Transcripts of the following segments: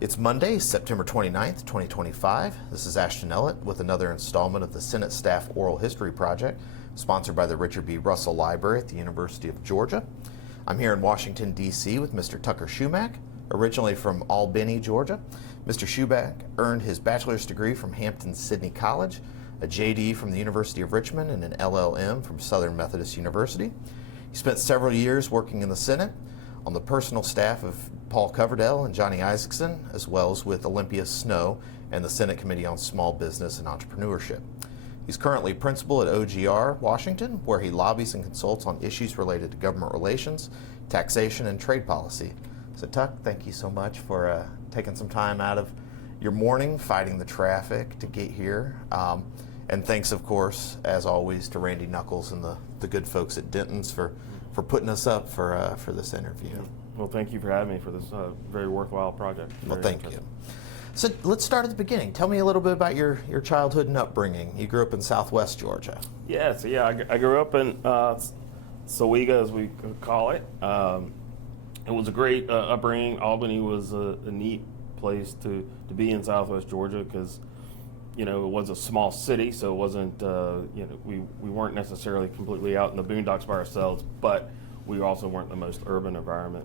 It's Monday, September 29th, 2025. This is Ashton Ellett with another installment of the Senate Staff Oral History Project, sponsored by the Richard B. Russell Library at the University of Georgia. I'm here in Washington, D.C. with Mr. Tucker Shumack, originally from Albany, Georgia. Mr. Shumack earned his bachelor's degree from Hampton-Sydney College, a JD from the University of Richmond, and an LLM from Southern Methodist University. He spent several years working in the Senate, on the personal staff of Paul Coverdell and Johnny Isaacson, as well as with Olympia Snow and the Senate Committee on Small Business and Entrepreneurship. He's currently principal at OGR, Washington, where he lobbies and consults on issues related to government relations, taxation, and trade policy. So Tuck, thank you so much for taking some time out of your morning, fighting the traffic to get here. And thanks, of course, as always, to Randy Knuckles and the good folks at Denton's for putting us up for this interview. Well, thank you for having me for this very worthwhile project. Well, thank you. So let's start at the beginning. Tell me a little bit about your childhood and upbringing. You grew up in Southwest Georgia. Yeah, I grew up in Sowega, as we call it. It was a great upbringing. Albany was a neat place to be in Southwest Georgia because, it was a small city, so it wasn't, we weren't necessarily completely out in the boondocks by ourselves, but we also weren't the most urban environment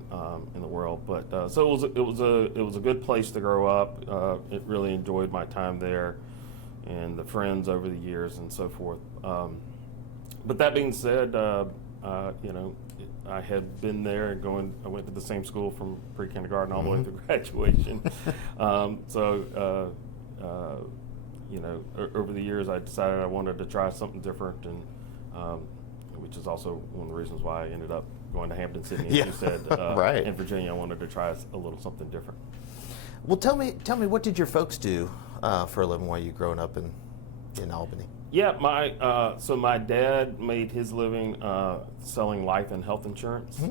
in the world. But so it was a good place to grow up. It really enjoyed my time there, and the friends over the years and so forth. But that being said, I had been there and I went to the same school from pre-kindergarten all the way through graduation. Over the years, I decided I wanted to try something different, and which is also one of the reasons why I ended up going to Hampton-Sydney, as you said. Right. In Virginia, I wanted to try a little something different. Well, tell me, what did your folks do for a living while you growing up in Albany? Yeah, my dad made his living selling life and health insurance,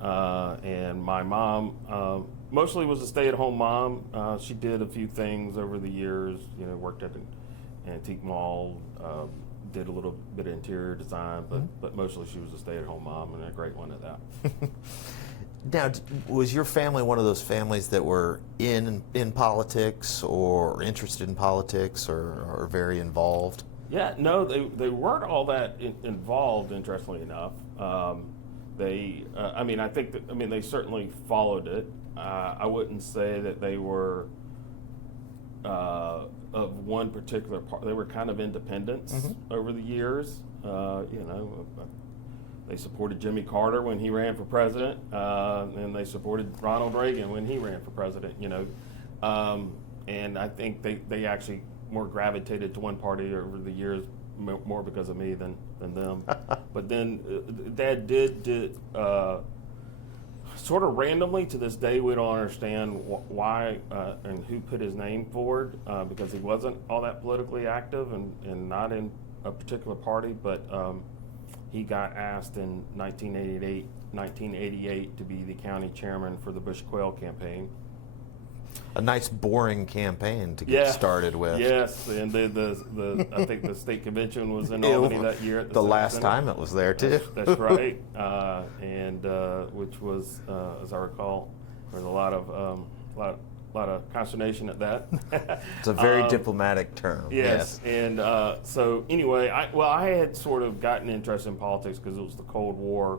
and my mom mostly was a stay-at-home mom. She did a few things over the years. Worked at an antique mall, did a little bit of interior design, but mostly she was a stay-at-home mom, and a great one at that. Now, was your family one of those families that were in politics or interested in politics or very involved? Yeah, no, they weren't all that involved, interestingly enough. They certainly followed it. I wouldn't say that they were of one particular part. They were kind of independents over the years. They supported Jimmy Carter when he ran for president, and they supported Ronald Reagan when he ran for president. And I think they actually more gravitated to one party over the years, more because of me than them. But then Dad did sort of randomly, to this day, we don't understand why and who put his name forward, because he wasn't all that politically active and not in a particular party, but he got asked in 1988 to be the county chairman for the Bush Quayle campaign. A nice, boring campaign to get started with. Yes, and I think the state convention was in Albany that year. At the last time it was there, too. That's right, and which was, as I recall, there was a lot of consternation at that. It's a very diplomatic term. Yes, and so anyway, I had sort of gotten interested in politics because it was the Cold War.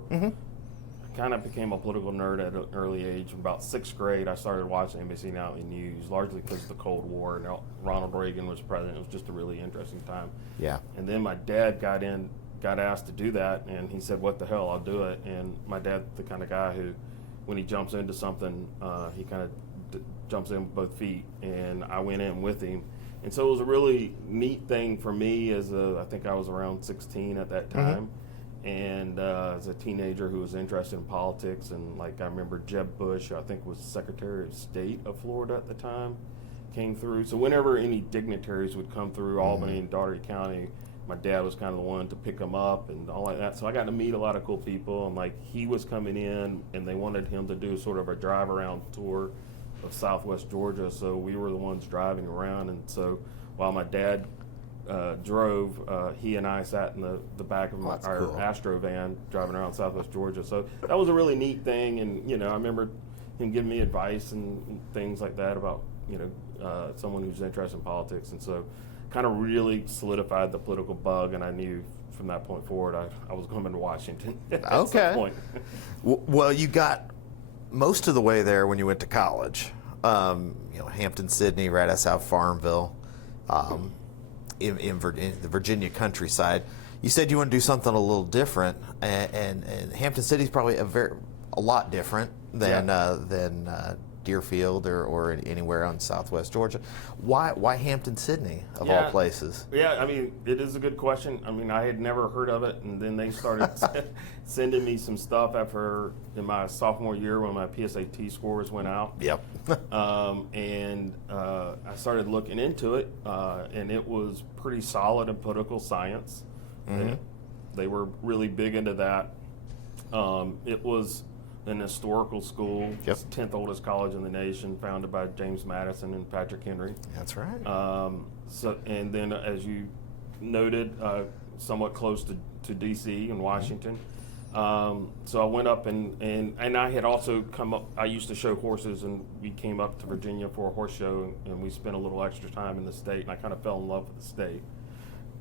Kind of became a political nerd at an early age. About 6th grade, I started watching NBC Nightly News, largely because of the Cold War, and Ronald Reagan was president. It was just a really interesting time. Yeah. And then my dad got asked to do that, and he said, "What the hell? I'll do it." And my dad's the kind of guy who, when he jumps into something, he kind of jumps in with both feet, and I went in with him. And so it was a really neat thing for me I think I was around 16 at that time. And as a teenager who was interested in politics, and I remember Jeb Bush, who I think was Secretary of State of Florida at the time, came through. So whenever any dignitaries would come through Albany and Daugherty County, my dad was kind of the one to pick them up and all like that. So I got to meet a lot of cool people, and he was coming in, and they wanted him to do sort of a drive around tour of Southwest Georgia. So we were the ones driving around, and so while my dad drove, he and I sat in the back of our cool Astro van driving around Southwest Georgia. So that was a really neat thing. And, I remember him giving me advice and things like that about someone who's interested in politics, and so kind of really solidified the political bug. And I knew from that point forward I was going to Washington at some point. Well, you got most of the way there when you went to college. Hampton-Sydney, right outside Farmville, in the Virginia countryside. You said you want to do something a little different, and Hampton City's probably a lot different than Deerfield or anywhere on Southwest Georgia. Why Hampton-Sydney of all places? Yeah, I mean, it is a good question. I mean, I had never heard of it, and then they started sending me some stuff in my sophomore year when my PSAT scores went out. Yep. And I started looking into it, and it was pretty solid in political science. Mm-hmm. They were really big into that. It was an historical school. Yep. It's the 10th oldest college in the nation, founded by James Madison and Patrick Henry. That's right. And then, as you noted, somewhat close to D.C. and Washington. So I went up and I had also come up. I used to show horses, and we came up to Virginia for a horse show, and we spent a little extra time in the state, and I kind of fell in love with the state.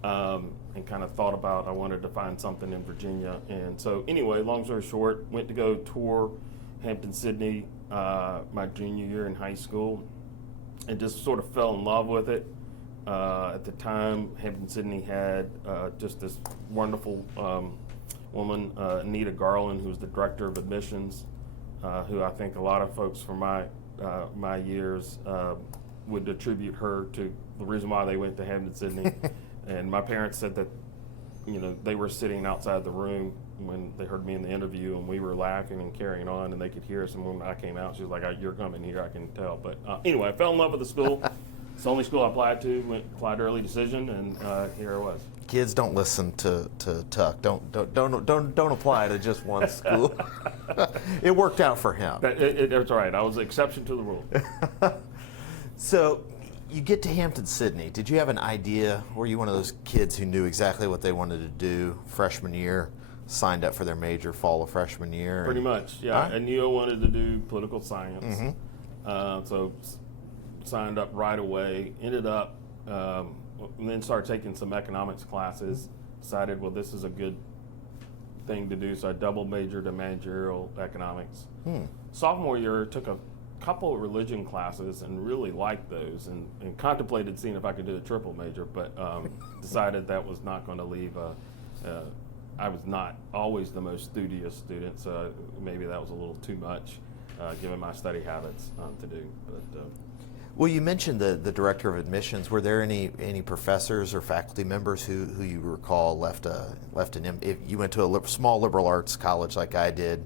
And kind of thought about I wanted to find something in Virginia. And so anyway, long story short, went to go tour Hampton-Sydney my junior year in high school and just sort of fell in love with it. At the time, Hampton-Sydney had just this wonderful woman, Anita Garland, who was the director of admissions, who I think a lot of folks from my years would attribute her to the reason why they went to Hampton-Sydney. And my parents said that, they were sitting outside the room when they heard me in the interview, and we were laughing and carrying on, and they could hear us. And when I came out, she was like, "You're coming here, I can tell." But anyway, I fell in love with the school. It's the only school I applied to. Applied early decision, and here I was. Kids, don't listen to Tuck. Don't apply to just one school. It worked out for him. That's right. I was the exception to the rule. So, you get to Hampton-Sydney. Did you have an idea? Were you one of those kids who knew exactly what they wanted to do freshman year, signed up for their major fall of freshman year? Pretty much, yeah. I knew I wanted to do political science. Mm-hmm. So signed up right away. Ended up, and then started taking some economics classes. Decided, well, this is a good thing to do. So I double majored in managerial economics. Sophomore year, took a couple of religion classes and really liked those, and contemplated seeing if I could do a triple major, but decided that was not going to leave I was not always the most studious student, so maybe that was a little too much given my study habits to do. But well, you mentioned the director of admissions. Were there any professors or faculty members who you recall left if you went to a small liberal arts college like I did?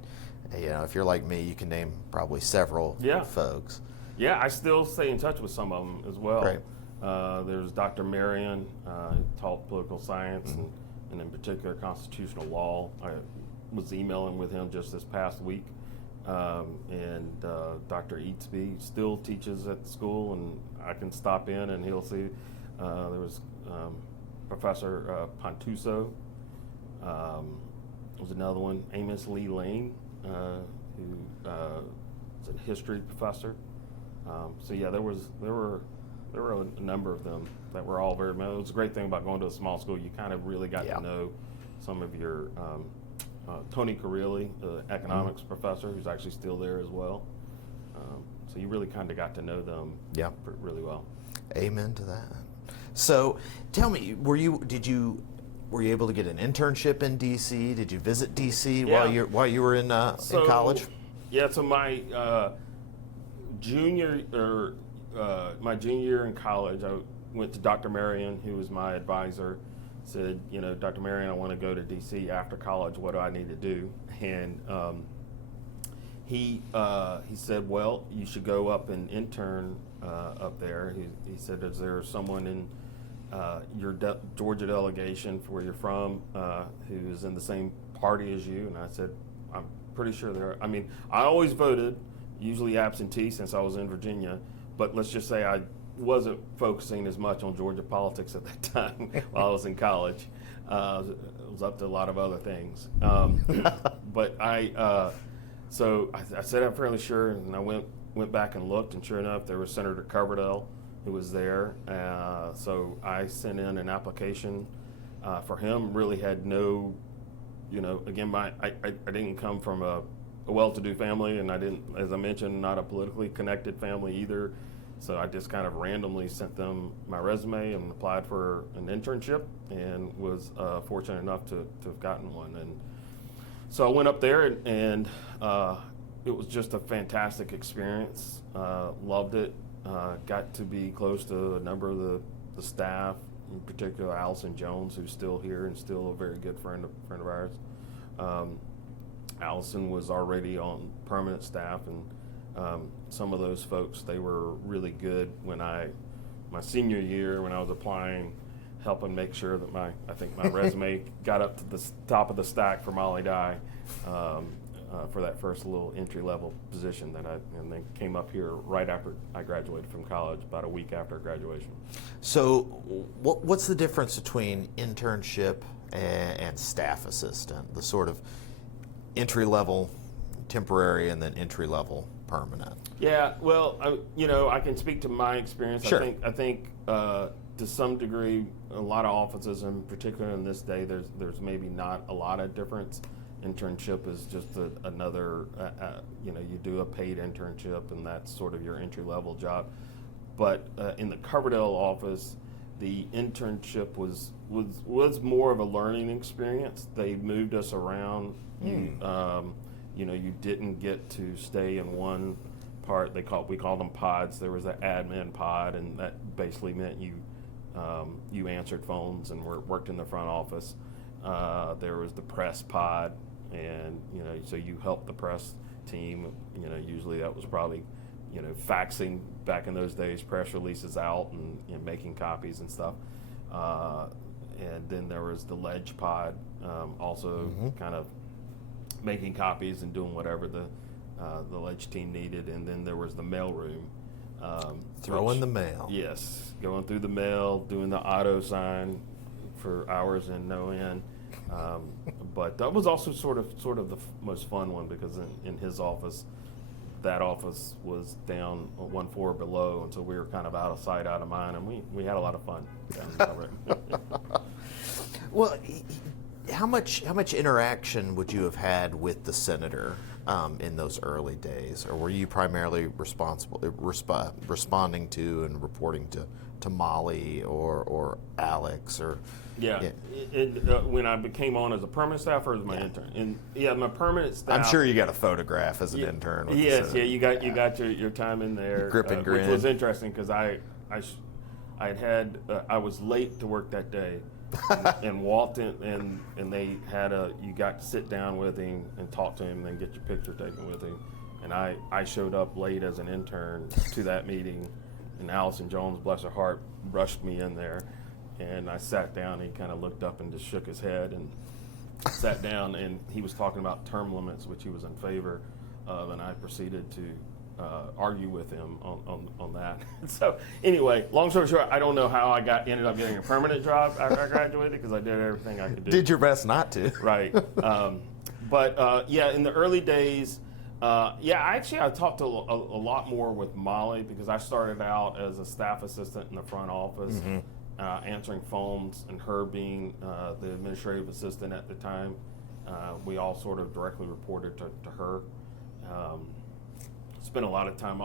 If you're like me, you can name probably several folks. Yeah, I still stay in touch with some of them as well. Right. There's Dr. Marion, who taught political science and in particular constitutional law. I was emailing with him just this past week. And Dr. Eatsby still teaches at the school, and I can stop in and he'll see. There was Professor Pontuso. There was another one, Amos Lee Lane, who was a history professor. So yeah, there were a number of them that were all very. It was a great thing about going to a small school. You kind of really got to know some of your. Tony Carrilli, the economics professor, who's actually still there as well. So you really kind of got to know them really well. Amen to that. So tell me, were you able to get an internship in D.C.? Did you visit D.C. while you were in college? Yeah, so my junior year in college, I went to Dr. Marion, who was my advisor. Said, Dr. Marion, I want to go to D.C. after college. What do I need to do? And he said, well, you should go up and intern up there. He said, is there someone in your Georgia delegation for where you're from who is in the same party as you? And I said, I'm pretty sure there are. I mean, I always voted, usually absentee since I was in Virginia, but let's just say I wasn't focusing as much on Georgia politics at that time while I was in college. It was up to a lot of other things. But So I said I'm fairly sure, and I went back and looked, and sure enough, there was Senator Coverdell who was there. So I sent in an application for him. Really had no, again, I didn't come from a well-to-do family, and I didn't, as I mentioned, not a politically connected family either. So I just kind of randomly sent them my resume and applied for an internship, and was fortunate enough to have gotten one. And so I went up there, and it was just a fantastic experience. Loved it. Got to be close to a number of the staff, in particular Allison Jones, who's still here and still a very good friend of ours. Allison was already on permanent staff, and some of those folks, they were really good when my senior year, when I was applying, helping make sure that I think my resume got up to the top of the stack for Molly Dye for that first little entry-level position and then came up here right after I graduated from college, about a week after graduation. So what's the difference between internship and staff assistant, the sort of entry-level temporary and then entry-level permanent? Yeah, well, I can speak to my experience. Sure. I think to some degree, a lot of offices, in particular in this day, there's maybe not a lot of difference. Internship is just another, you do a paid internship, and that's sort of your entry-level job. But in the Coverdell office, the internship was more of a learning experience. They moved us around. You didn't get to stay in one part. We called them pods. There was an admin pod, and that basically meant you answered phones and worked in the front office. There was the press pod, and so you helped the press team. Usually that was probably faxing back in those days, press releases out, and making copies and stuff. And then there was the ledge pod, also kind of making copies and doing whatever the ledge team needed. And then there was the mail room. Throwing the mail. Yes, going through the mail, doing the auto sign for hours and no end. But that was also sort of the most fun one, because in his office, that office was down one floor below, and so we were kind of out of sight, out of mind, and we had a lot of fun down there. Well, how much interaction would you have had with the senator in those early days, or were you primarily responding to and reporting to Molly or Alex or? Yeah. When I became on as a permanent staff or as my intern, and my permanent staff. I'm sure you got a photograph as an intern. With yes, you got your time in there, grip and grin, which was interesting because I was late to work that day, and walked in, and they had you got to sit down with him and talk to him and then get your picture taken with him, and I showed up late as an intern to that meeting, and Allison Jones, bless her heart, rushed me in there. And I sat down, and he kind of looked up and just shook his head and sat down, and he was talking about term limits, which he was in favor of, and I proceeded to argue with him on that. So anyway, long story short, I don't know how I ended up getting a permanent job after I graduated, because I did everything I could do. Did your best not to. Right. But in the early days, I talked a lot more with Molly, because I started out as a staff assistant in the front office. Answering phones, and her being the administrative assistant at the time. We all sort of directly reported to her. Spent a lot of time,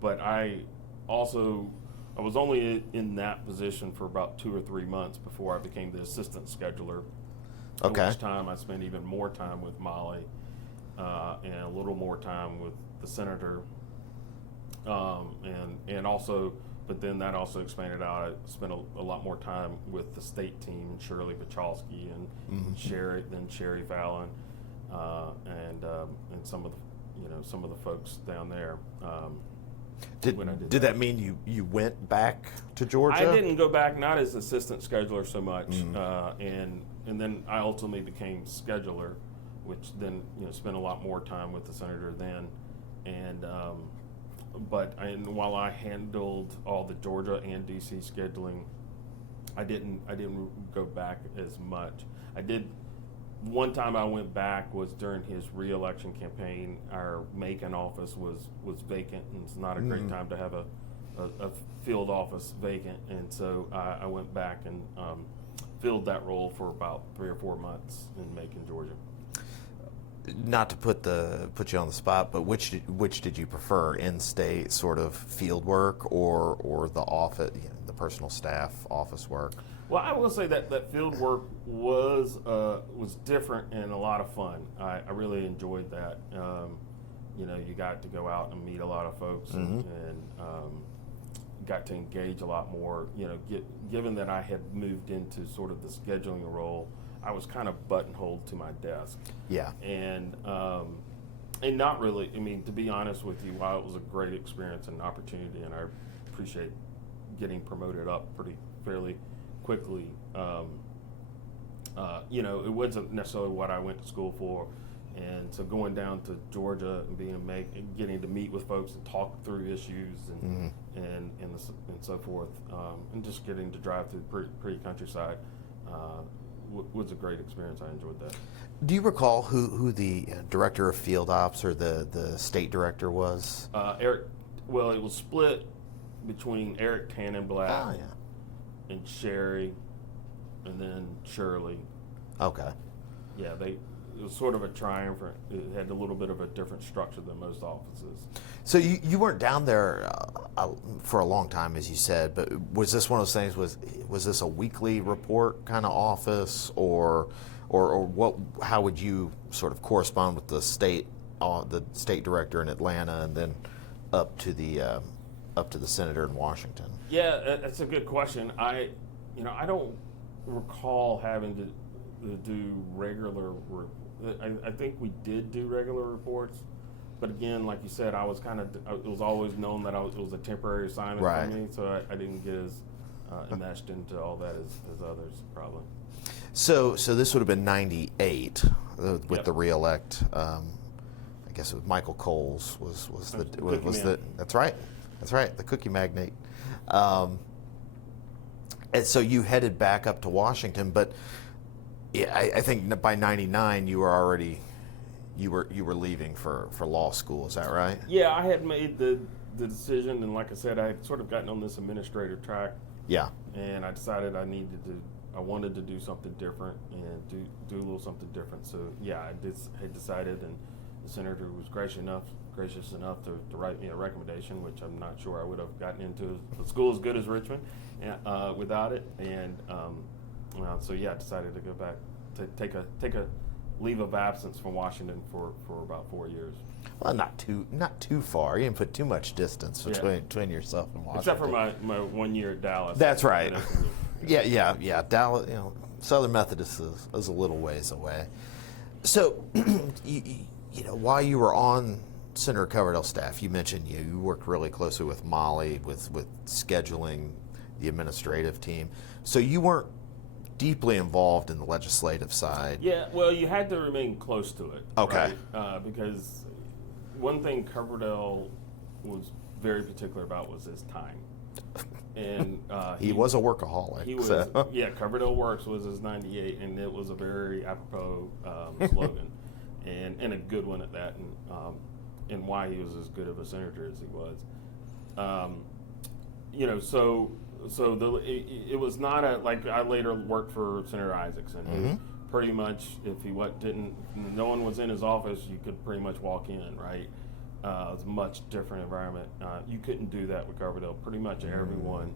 but I was only in that position for about 2 or 3 months before I became the assistant scheduler. Okay. At which time I spent even more time with Molly, and a little more time with the senator, and also. But then that also expanded out. I spent a lot more time with the state team, Shirley Pachalski and Sherry Fallon, and some of the folks down there. Did that mean you went back to Georgia? I didn't go back, not as assistant scheduler so much, and then I ultimately became scheduler, which then spent a lot more time with the senator then, and. But while I handled all the Georgia and DC scheduling, I didn't go back as much. I did one time I went back was during his re-election campaign. Our Macon office was vacant, and it's not a great time to have a field office vacant. And so I went back and filled that role for about 3 or 4 months in Macon, Georgia. Not to put you on the spot, but which did you prefer, in-state sort of field work or the office, the personal staff office work? Well, I will say that field work was different and a lot of fun. I really enjoyed that. You got to go out and meet a lot of folks and got to engage a lot more. Given that I had moved into sort of the scheduling role, I was kind of buttonholed to my desk. Yeah. And not really, to be honest with you, while it was a great experience and opportunity, and I appreciate getting promoted up fairly quickly, it wasn't necessarily what I went to school for. And so going down to Georgia and getting to meet with folks and talk through issues and so forth, and just getting to drive through the pretty countryside, was a great experience. I enjoyed that. Do you recall who the director of field ops or the state director was? Eric. Well, it was split between Eric Tannenblatt and Sherry, and then Shirley. Okay. Yeah, it was sort of a triumvirate. It had a little bit of a different structure than most offices. So you weren't down there for a long time, as you said, but was this one of those things? Was this a weekly report kind of office, or what? How would you sort of correspond with the state director in Atlanta, and then up to the senator in Washington? Yeah, that's a good question. I don't recall having to do regular. I think we did do regular reports. But again, like you said, it was always known that it was a temporary assignment for me, so I didn't get as enmeshed into all that as others probably. So this would have been 98 with the re-elect. I guess it was Michael Coles was the that's right, the cookie magnate. And so you headed back up to Washington, but yeah, I think by 99 you were already. You were leaving for law school, is that right? Yeah, I had made the decision, and like I said, I had sort of gotten on this administrative track. Yeah. And I decided I wanted to do something different and do a little something different. So yeah, I had decided, and the senator was gracious enough to write me a recommendation, which I'm not sure I would have gotten into a school as good as Richmond without it. And so yeah, I decided to go back to take a leave of absence from Washington for about 4 years. Well, not too far. You didn't put too much distance between yourself and Washington. Except for my 1 year at Dallas. That's right. Yeah. Dallas, Southern Methodist is a little ways away. So, while you were on Senator Coverdale's staff, you mentioned you worked really closely with Molly with scheduling the administrative team. So you weren't deeply involved in the legislative side. Yeah, well, you had to remain close to it. Okay. Right? Because one thing Coverdale was very particular about was his time. And he was a workaholic. He was, Coverdale Works was his 98, and it was a very apropos slogan, and a good one at that, and why he was as good of a senator as he was. It was not like I later worked for Senator Isaacson, who pretty much, if no one was in his office, you could pretty much walk in, right? It was a much different environment. You couldn't do that with Coverdale. Pretty much everyone,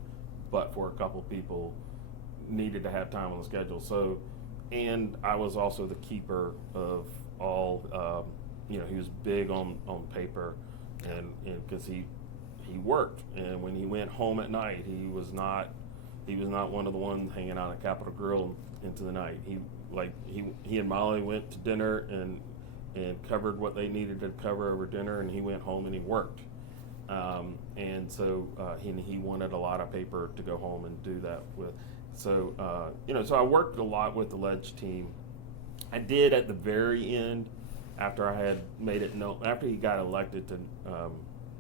but for a couple people, needed to have time on the schedule. So, and I was also the keeper of all. He was big on paper, and because he worked, and when he went home at night, he was not one of the ones hanging out at Capitol Grill into the night. He and Molly went to dinner and covered what they needed to cover over dinner, and he went home and he worked. And so he wanted a lot of paper to go home and do that with. So so I worked a lot with the ledge team. I did at the very end, after I had made it known, after he got elected to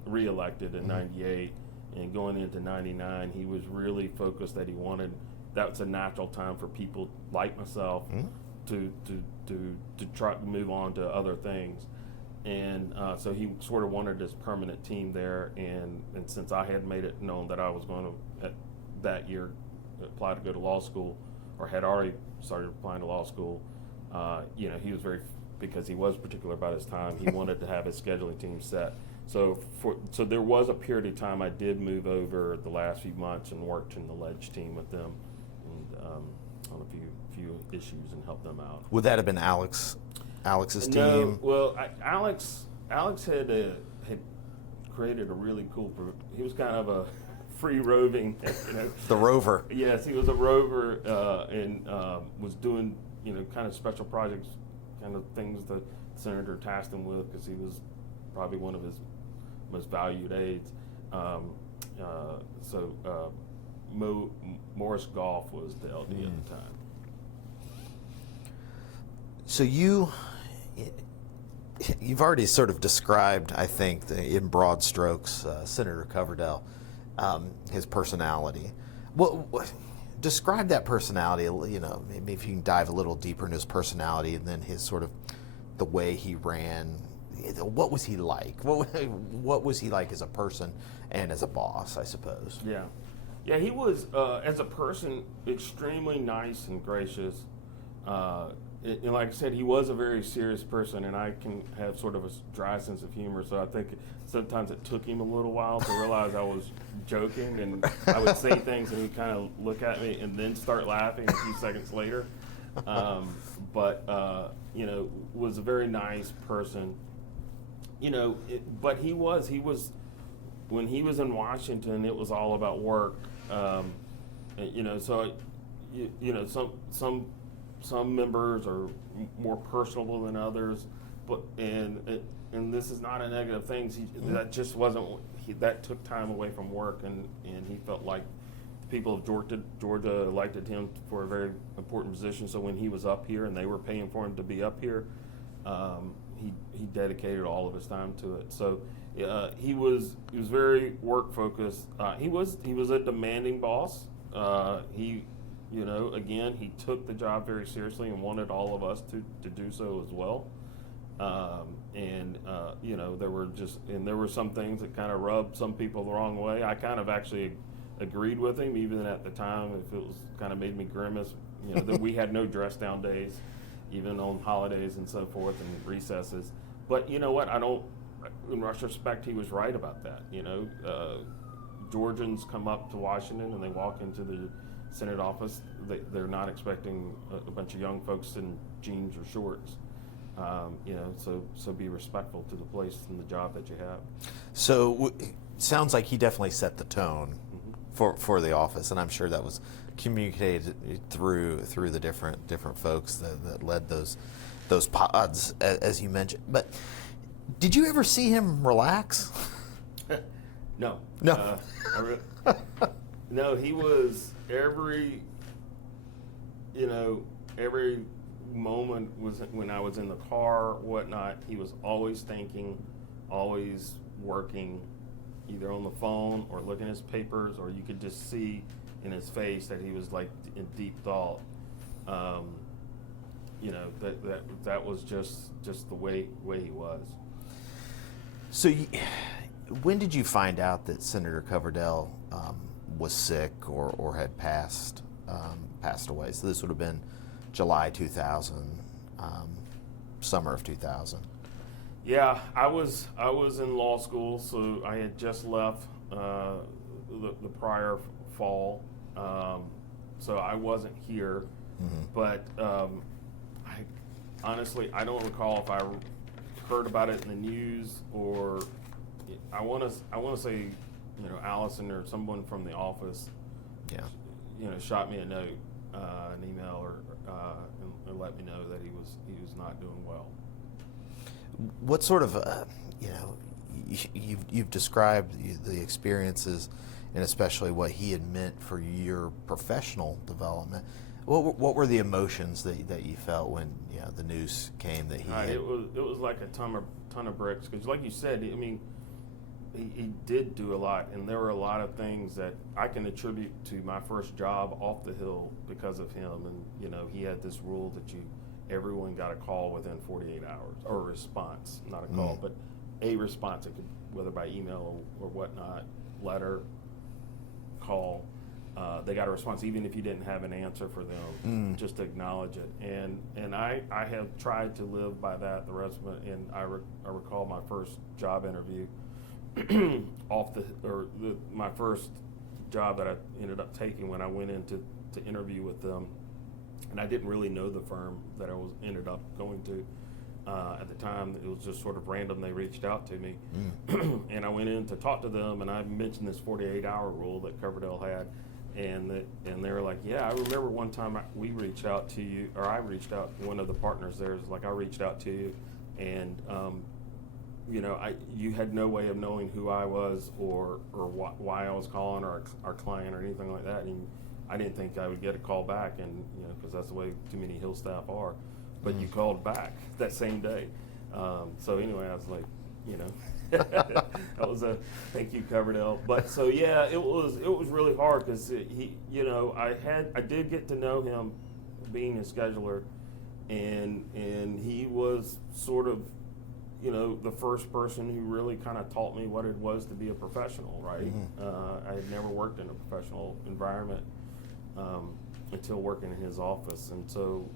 re-elected in 98 and going into 99, he was really focused that that was a natural time for people like myself to try to move on to other things. And so he sort of wanted this permanent team there. And since I had made it known that I was going to, that year, apply to go to law school, or had already started applying to law school, he was because he was particular about his time, he wanted to have his scheduling team set. So there was a period of time I did move over the last few months and worked in the ledge team with them, and on a few issues and helped them out. Would that have been Alex's No, team? well, Alex had created a really cool. He was kind of a free roving, The rover. Yes, he was a rover and was doing kind of special projects, kind of things that the senator tasked him with, because he was probably one of his most valued aides. Morris Goff was the LD at the time. So you've already sort of described, I think, in broad strokes, Senator Coverdell, his personality. Describe that personality, maybe if you can dive a little deeper into his personality and then his sort of the way he ran. What was he like? What was he like as a person and as a boss, I suppose? Yeah, he was, as a person, extremely nice and gracious. And like I said, he was a very serious person, and I can have sort of a dry sense of humor, so I think sometimes it took him a little while to realize I was joking, and I would say things and he'd kind of look at me and then start laughing a few seconds later. Was a very nice person. But he was when he was in Washington, it was all about work. Some members are more personable than others, but and this is not a negative thing. That just wasn't. That took time away from work, and he felt like the people of Georgia elected him for a very important position. So when he was up here and they were paying for him to be up here, he dedicated all of his time to it. So he was very work focused. He was a demanding boss. He took the job very seriously and wanted all of us to do so as well. There were some things that kind of rubbed some people the wrong way. I kind of actually agreed with him, even at the time, if it was kind of made me grimace. That we had no dress down days, even on holidays and so forth, and recesses. But you know what? In retrospect, he was right about that. Georgians come up to Washington and they walk into the Senate office. They're not expecting a bunch of young folks in jeans or shorts. So be respectful to the place and the job that you have. So sounds like he definitely set the tone for the office, and I'm sure that was communicated through the different folks that led those pods, as you mentioned. But did you ever see him relax? No. No. No, he was every moment was when I was in the car, whatnot. He was always thinking, always working, either on the phone or looking at his papers, or you could just see in his face that he was like in deep thought. That was just the way he was. So, when did you find out that Senator Coverdell was sick or had passed away? So this would have been July 2000, summer of 2000. Yeah, I was in law school, so I had just left the prior fall, so I wasn't here. But I don't recall if I heard about it in the news, or I want to say, Allison or someone from the office, shot me a note, an email, or and let me know that he was not doing well. What sort of, you've described the experiences, and especially what he had meant for your professional development. What were the emotions that you felt when the news came that he had? It was like a ton of bricks, because like you said, I mean, he did do a lot, and there were a lot of things that I can attribute to my first job off the Hill because of him. And he had this rule that you everyone got a call within 48 hours, or a response, not a call, but a response. It could, whether by email or whatnot, letter, call. They got a response, even if you didn't have an answer for them, just to acknowledge it. And I have tried to live by that the rest of it. And I recall my first job interview my first job that I ended up taking when I went in to interview with them. And I didn't really know the firm that I ended up going to. At the time, it was just sort of random. They reached out to me, and I went in to talk to them, and I mentioned this 48-hour rule that Coverdell had, and they were like, "Yeah, I remember one time we reached out to you, or I reached out. One of the partners there is like, I reached out to you, and you had no way of knowing who I was or why I was calling, or our client or anything like that, and I didn't think I would get a call back, and because that's the way too many Hill staff are." But you called back that same day. So anyway, I was like, that was a thank you, Coverdell. But so yeah, it was really hard because I did get to know him, being a scheduler, and he was sort of the first person who really kind of taught me what it was to be a professional. Right, I had never worked in a professional environment until working in his office, and so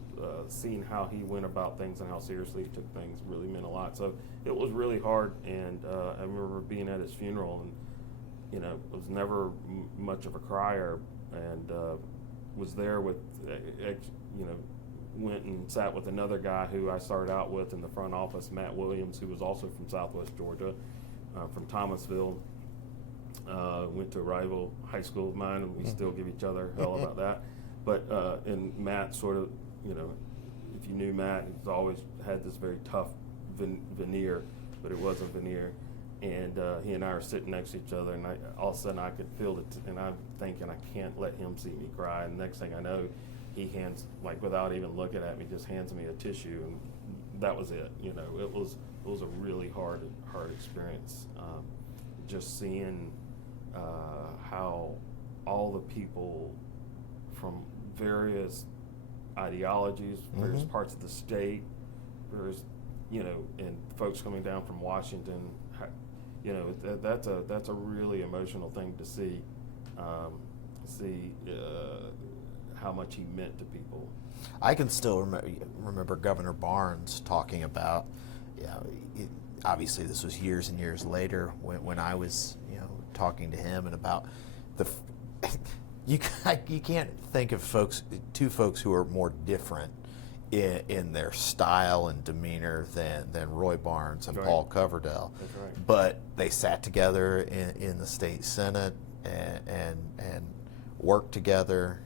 seeing how he went about things and how seriously he took things really meant a lot. So it was really hard, and I remember being at his funeral, and was never much of a crier, and was there with went and sat with another guy who I started out with in the front office, Matt Williams, who was also from Southwest Georgia, from Thomasville. Went to a rival high school of mine, and we still give each other hell about that. But and Matt sort of, if you knew Matt, he's always had this very tough veneer, but it wasn't veneer. And he and I are sitting next to each other, and all of a sudden I could feel it, and I'm thinking, I can't let him see me cry. And next thing I know, he hands, like without even looking at me, just hands me a tissue, and that was it. It was a really hard experience. Just seeing how all the people from various ideologies, various parts of the state, various, and folks coming down from Washington, that's a really emotional thing to see. How much he meant to people. I can still remember Governor Barnes talking about, obviously this was years and years later when I was, talking to him, and about you can't think of two folks who are more different in their style and demeanor than Roy Barnes and Paul Coverdell. That's right. But they sat together in the state senate and worked together.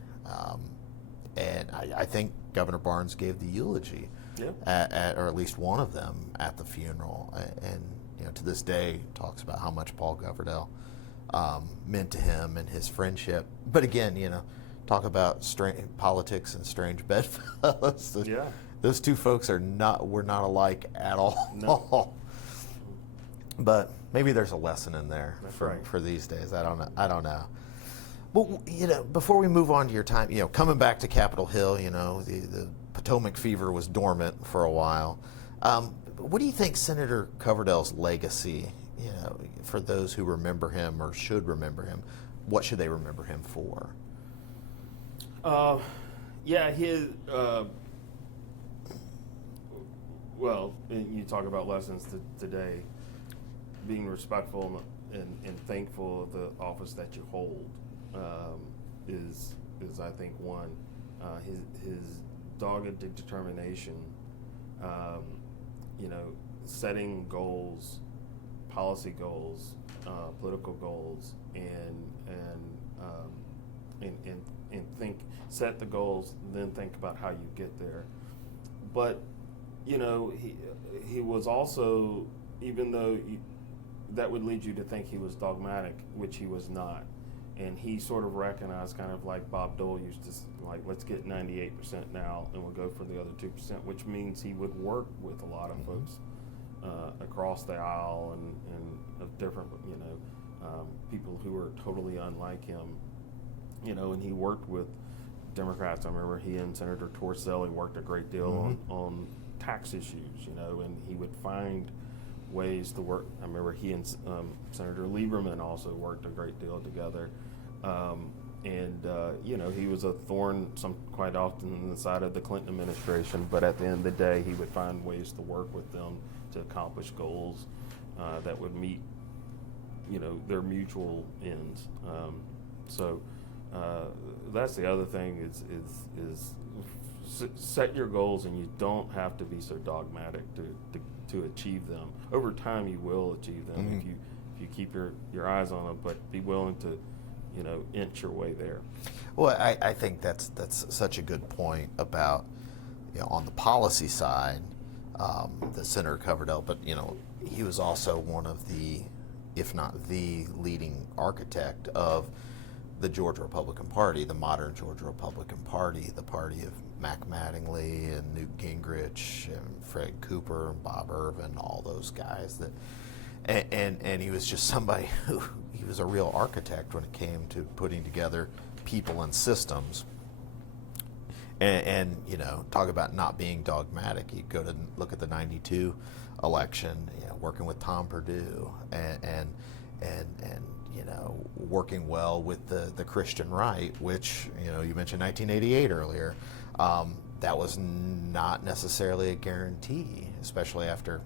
And I think Governor Barnes gave the eulogy, or at least one of them, at the funeral. And to this day talks about how much Paul Coverdell meant to him and his friendship. But again, talk about politics and strange bedfellows. Those two folks were not alike at all. No. But maybe there's a lesson in there for these days. I don't know. But before we move on to your time, coming back to Capitol Hill, the Potomac fever was dormant for a while. What do you think Senator Coverdell's legacy, for those who remember him or should remember him, what should they remember him for? His you talk about lessons today, being respectful and thankful of the office that you hold. Is I think one, his dogged determination, setting goals, policy goals, political goals, and set the goals, then think about how you get there. But he was also, even though that would lead you to think he was dogmatic, which he was not. And he sort of recognized, kind of like Bob Dole used to, like, let's get 98% now, and we'll go for the other 2%, which means he would work with a lot of folks across the aisle and of different, people who were totally unlike him, and he worked with Democrats. I remember he and Senator Torricelli worked a great deal on tax issues, and he would find ways to work. I remember he and Senator Lieberman also worked a great deal together. He was a thorn quite often in the side of the Clinton administration, but at the end of the day, he would find ways to work with them to accomplish goals that would meet, their mutual ends. That's the other thing is set your goals, and you don't have to be so dogmatic to achieve them. Over time, you will achieve them if you keep your eyes on them, but be willing to inch your way there. Well, I think that's such a good point about, on the policy side, the Senator Coverdell, but, he was also one of the, if not the leading architect of the Georgia Republican Party, the modern Georgia Republican Party, the party of Mac Mattingly and Newt Gingrich and Fred Cooper and Bob Irvin, all those guys and he was just somebody who, he was a real architect when it came to putting together people and systems. And talk about not being dogmatic. You go to look at the '92 election, working with Tom Perdue and working well with the Christian right, which, you mentioned 1988 earlier. That was not necessarily a guarantee, especially after,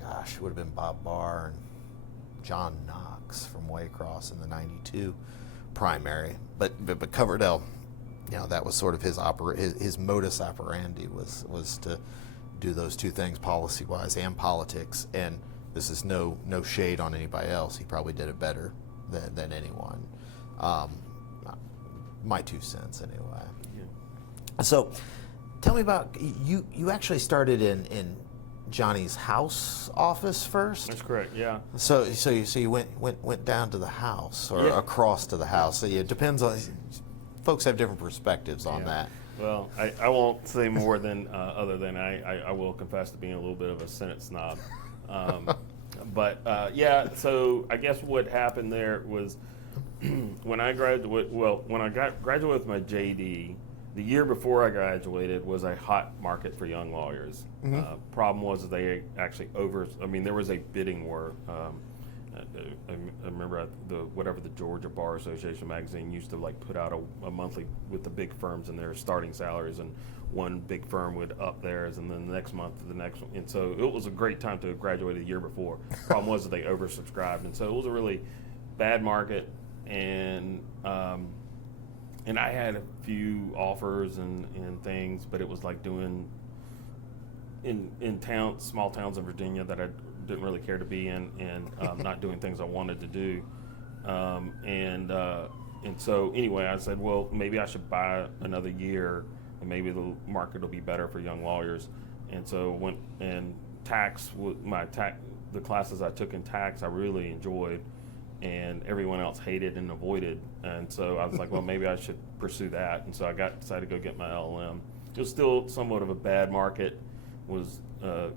it would have been Bob Barr and John Knox from Waycross in the '92 primary. But Coverdell, that was sort of his modus operandi was to do those two things, policy-wise and politics. And this is no shade on anybody else. He probably did it better than anyone. My 2 cents, anyway. Yeah. So, tell me about you. Actually started in Johnny's house office first. That's correct. Yeah. So you went down to the house or across to the house. So it depends on. Folks have different perspectives on that. Well, I won't say more than other than I will confess to being a little bit of a Senate snob. So I guess what happened there was when I graduated with my JD, the year before I graduated was a hot market for young lawyers. Problem was they actually there was a bidding war. I remember the Georgia Bar Association magazine used to put out a monthly with the big firms and their starting salaries, and one big firm would up theirs, and then the next month the next one. And so it was a great time to have graduated the year before. Problem was that they oversubscribed, and so it was a really bad market. And I had a few offers and things, but it was like doing in small towns in Virginia that I didn't really care to be in, and not doing things I wanted to do. And so anyway, I said, well, maybe I should buy another year, and maybe the market will be better for young lawyers. And so went and the classes I took in tax I really enjoyed, and everyone else hated and avoided. And so I was like, well, maybe I should pursue that. And so I decided to go get my LLM. It was still somewhat of a bad market, was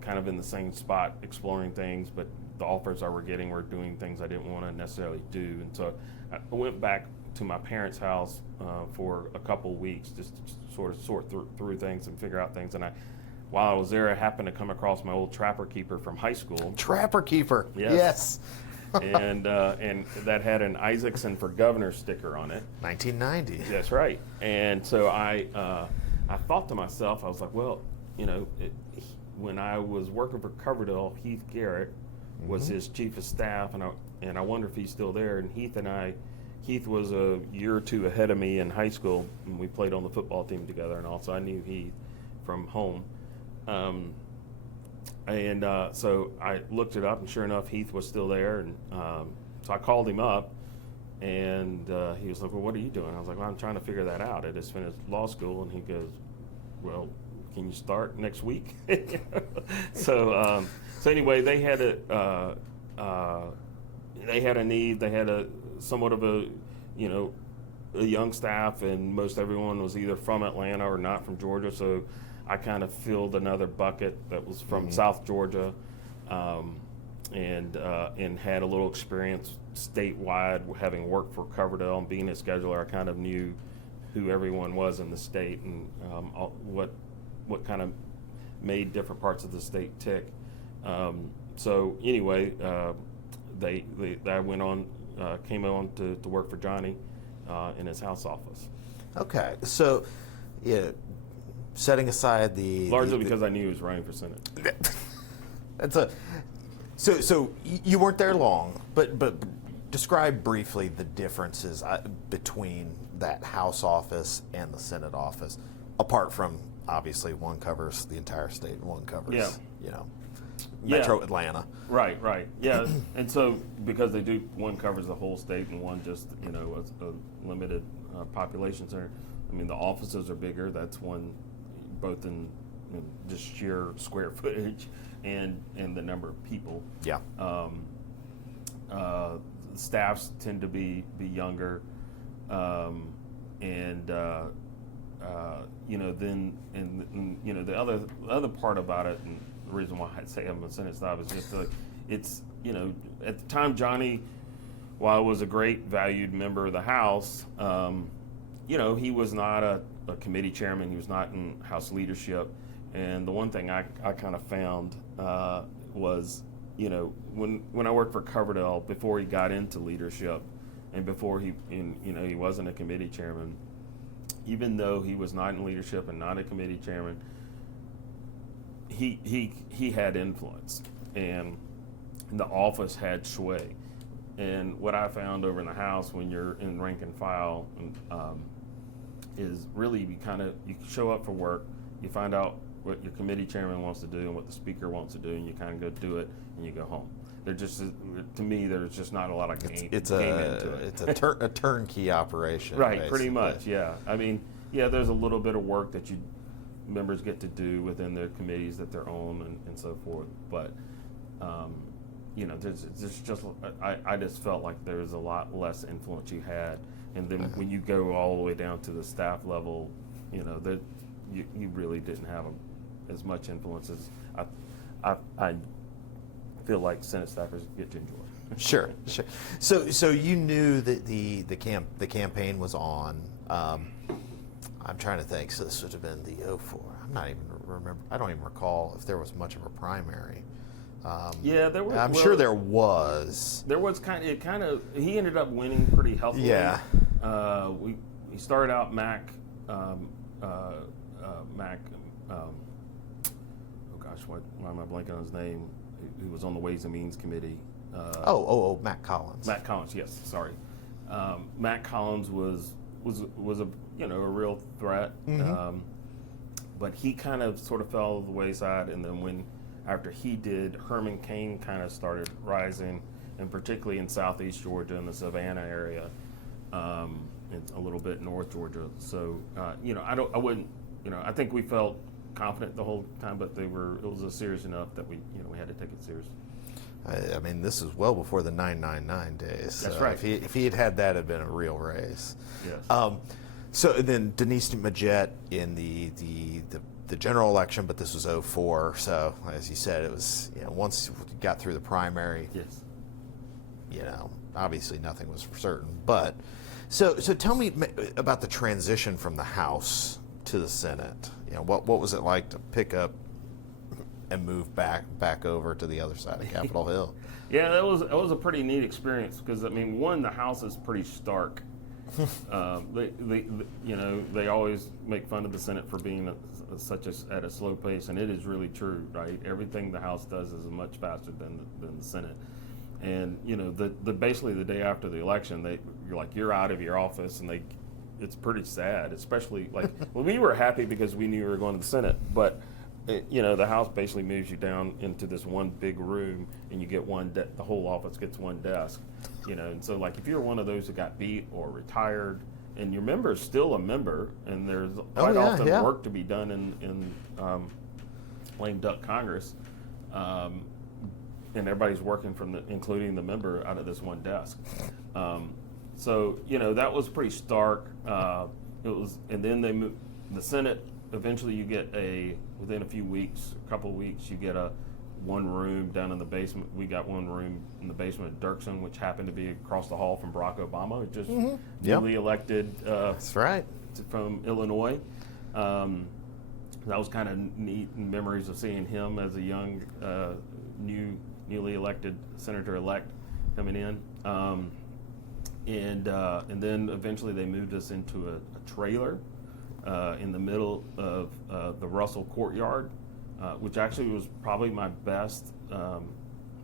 kind of in the same spot exploring things, but the offers I were getting were doing things I didn't want to necessarily do. And so I went back to my parents' house for a couple of weeks just to sort of sort through things and figure out things. And while I was there, I happened to come across my old Trapper Keeper from high school. Trapper Keeper, yes. and that had an Isaacson for Governor sticker on it. 1990. That's right. And so I thought to myself, I was like, well, when I was working for Coverdell, Heath Garrett was his chief of staff, and I wonder if he's still there. And Heath was a year or two ahead of me in high school, and we played on the football team together, and also I knew Heath from home. So I looked it up, and sure enough, Heath was still there. And so I called him up, and he was like, well, what are you doing? I was like, well, I'm trying to figure that out. I just finished law school. And he goes, well, can you start next week? So anyway, they had a need. They had somewhat of a young staff, and most everyone was either from Atlanta or not from Georgia. So I kind of filled another bucket that was from South Georgia, and had a little experience statewide, having worked for Coverdell and being a scheduler. I kind of knew who everyone was in the state and what kind of made different parts of the state tick. So anyway, I went on, came on to work for Johnny in his House office. Okay, so yeah, setting aside largely because I knew he was running for Senate. So you weren't there long, but describe briefly the differences between that House office and the Senate office, apart from obviously one covers the entire state and one covers Metro Atlanta. Right. Yeah, and so because one covers the whole state and one just a limited population center. I mean, the offices are bigger. That's one, both in just sheer square footage and the number of people. Yeah. Staffs tend to be younger, and the other part about it, and the reason why I say I'm a Senate staff is just it's at the time Johnny, while he was a great valued member of the House, he was not a committee chairman. He was not in House leadership, and the one thing I kind of found was, when I worked for Coverdell before he got into leadership, and before he wasn't a committee chairman, even though he was not in leadership and not a committee chairman, he had influence, and the office had sway. And what I found over in the House when you're in rank and file is really you show up for work, you find out what your committee chairman wants to do and what the speaker wants to do, and you kind of go do it and you go home. To me, there's just not a lot of game into it. It's a turnkey operation. Right, basically. Pretty much, yeah. I mean, yeah, there's a little bit of work that members get to do within their committees that they're on and so forth, but I just felt like there was a lot less influence you had, and then when you go all the way down to the staff level, that you really didn't have as much influence as I feel like Senate staffers get to enjoy. Sure. So you knew that the campaign was on. I'm trying to think. So this would have been the 04. I don't even recall if there was much of a primary. Yeah, there was. I'm sure there was. There was he ended up winning pretty healthily. Yeah. He started out Mac. Why am I blanking on his name? Who was on the Ways and Means Committee? Matt Collins. Matt Collins, yes. Sorry, Matt Collins was a real threat, but he kind of sort of fell to the wayside. And then after he did, Herman Cain kind of started rising, and particularly in southeast Georgia in the Savannah area, and a little bit North Georgia. So I think we felt confident the whole time, but it was serious enough that we had to take it serious. I mean, this is well before the 999 days. That's right. If he had had that, it'd been a real race. Yes. So then Denise Majette in the general election, but this was 04. So as you said, it was once you got through the primary. Yes. Obviously nothing was for certain. But so tell me about the transition from the House to the Senate. What was it like to pick up and move back over to the other side of Capitol Hill? Yeah, that was a pretty neat experience because the House is pretty stark. They always make fun of the Senate for being at a slow pace, and it is really true, right? Everything the House does is much faster than the Senate. And basically the day after the election, you're out of your office, and it's pretty sad, especially we were happy because we knew we were going to the Senate, but the House basically moves you down into this one big room, and you get the whole office gets one desk, and so if you're one of those who got beat or retired, and your member is still a member, and there's quite often work to be done in lame duck Congress, and everybody's working including the member out of this one desk. So that was pretty stark. And then they moved the Senate. Eventually, you get within a couple of weeks, you get one room down in the basement. We got one room in the basement of Dirksen, which happened to be across the hall from Barack Obama, just newly elected. That's right. From Illinois. That was kind of neat memories of seeing him as a young, newly elected senator-elect coming in. And then eventually they moved us into a trailer in the middle of the Russell courtyard, which actually was probably my best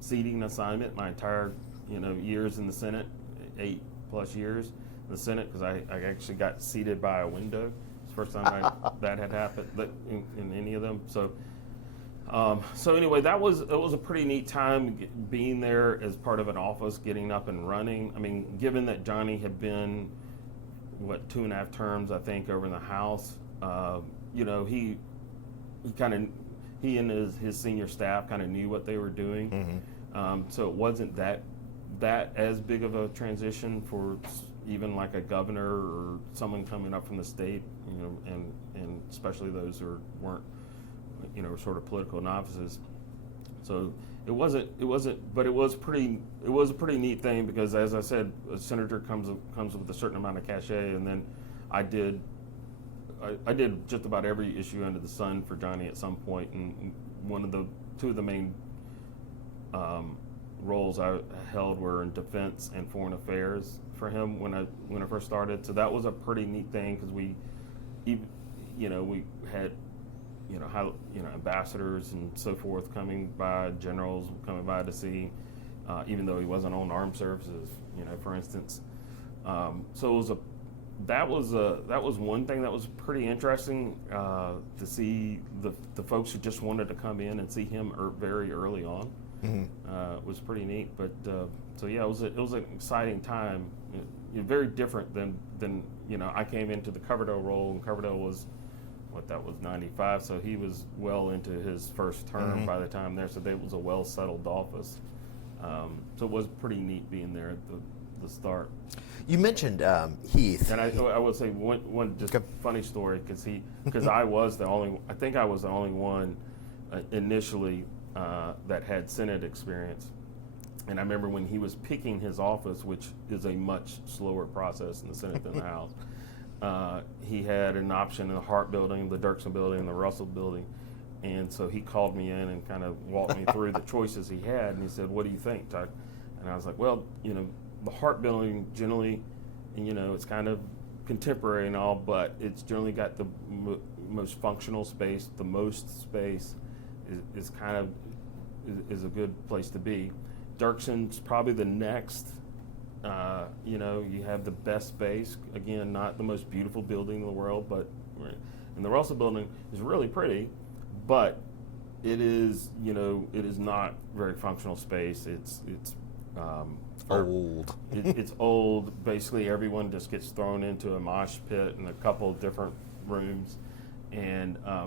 seating assignment my entire years in the Senate, 8+ years in the Senate, because I actually got seated by a window. It's the first time that had happened in any of them. So anyway, it was a pretty neat time being there as part of an office, getting up and running. I mean, given that Johnny had been 2.5 terms, I think, over in the House, he and his senior staff kind of knew what they were doing. So it wasn't that as big of a transition for even like a governor or someone coming up from the state, and especially those who weren't, sort of political novices. So it wasn't, but it was a pretty neat thing, because as I said, a senator comes with a certain amount of cachet, and then I did just about every issue under the sun for Johnny at some point, and two of the main roles I held were in defense and foreign affairs for him when I first started. So that was a pretty neat thing, because we had ambassadors and so forth coming by, generals coming by to see, even though he wasn't on armed services, for instance. So that was one thing that was pretty interesting, to see the folks who just wanted to come in and see him very early on. Was pretty neat. But so yeah, it was an exciting time. Very different than I came into the Coverdale role, and Coverdale was 95, so he was well into his first term by the time there. So it was a well settled office. So it was pretty neat being there at the start. You mentioned Heath, and I will say one just funny story, because I was the only one initially that had Senate experience. And I remember when he was picking his office, which is a much slower process in the Senate than the House, he had an option in the Hart building, the Dirksen building, and the Russell building. And so he called me in and kind of walked me through the choices he had. And he said, "What do you think, Tuck?" And I was like, "Well, the Hart building generally, and it's kind of contemporary and all, but it's generally got the most functional space, the most space is kind of is a good place to be. Dirksen's probably the next. You have the best space. Again, not the most beautiful building in the world, but and the Russell building is really pretty, but it is not very functional space. It's old. It's old. Basically, everyone just gets thrown into a mosh pit in a couple of different rooms, and I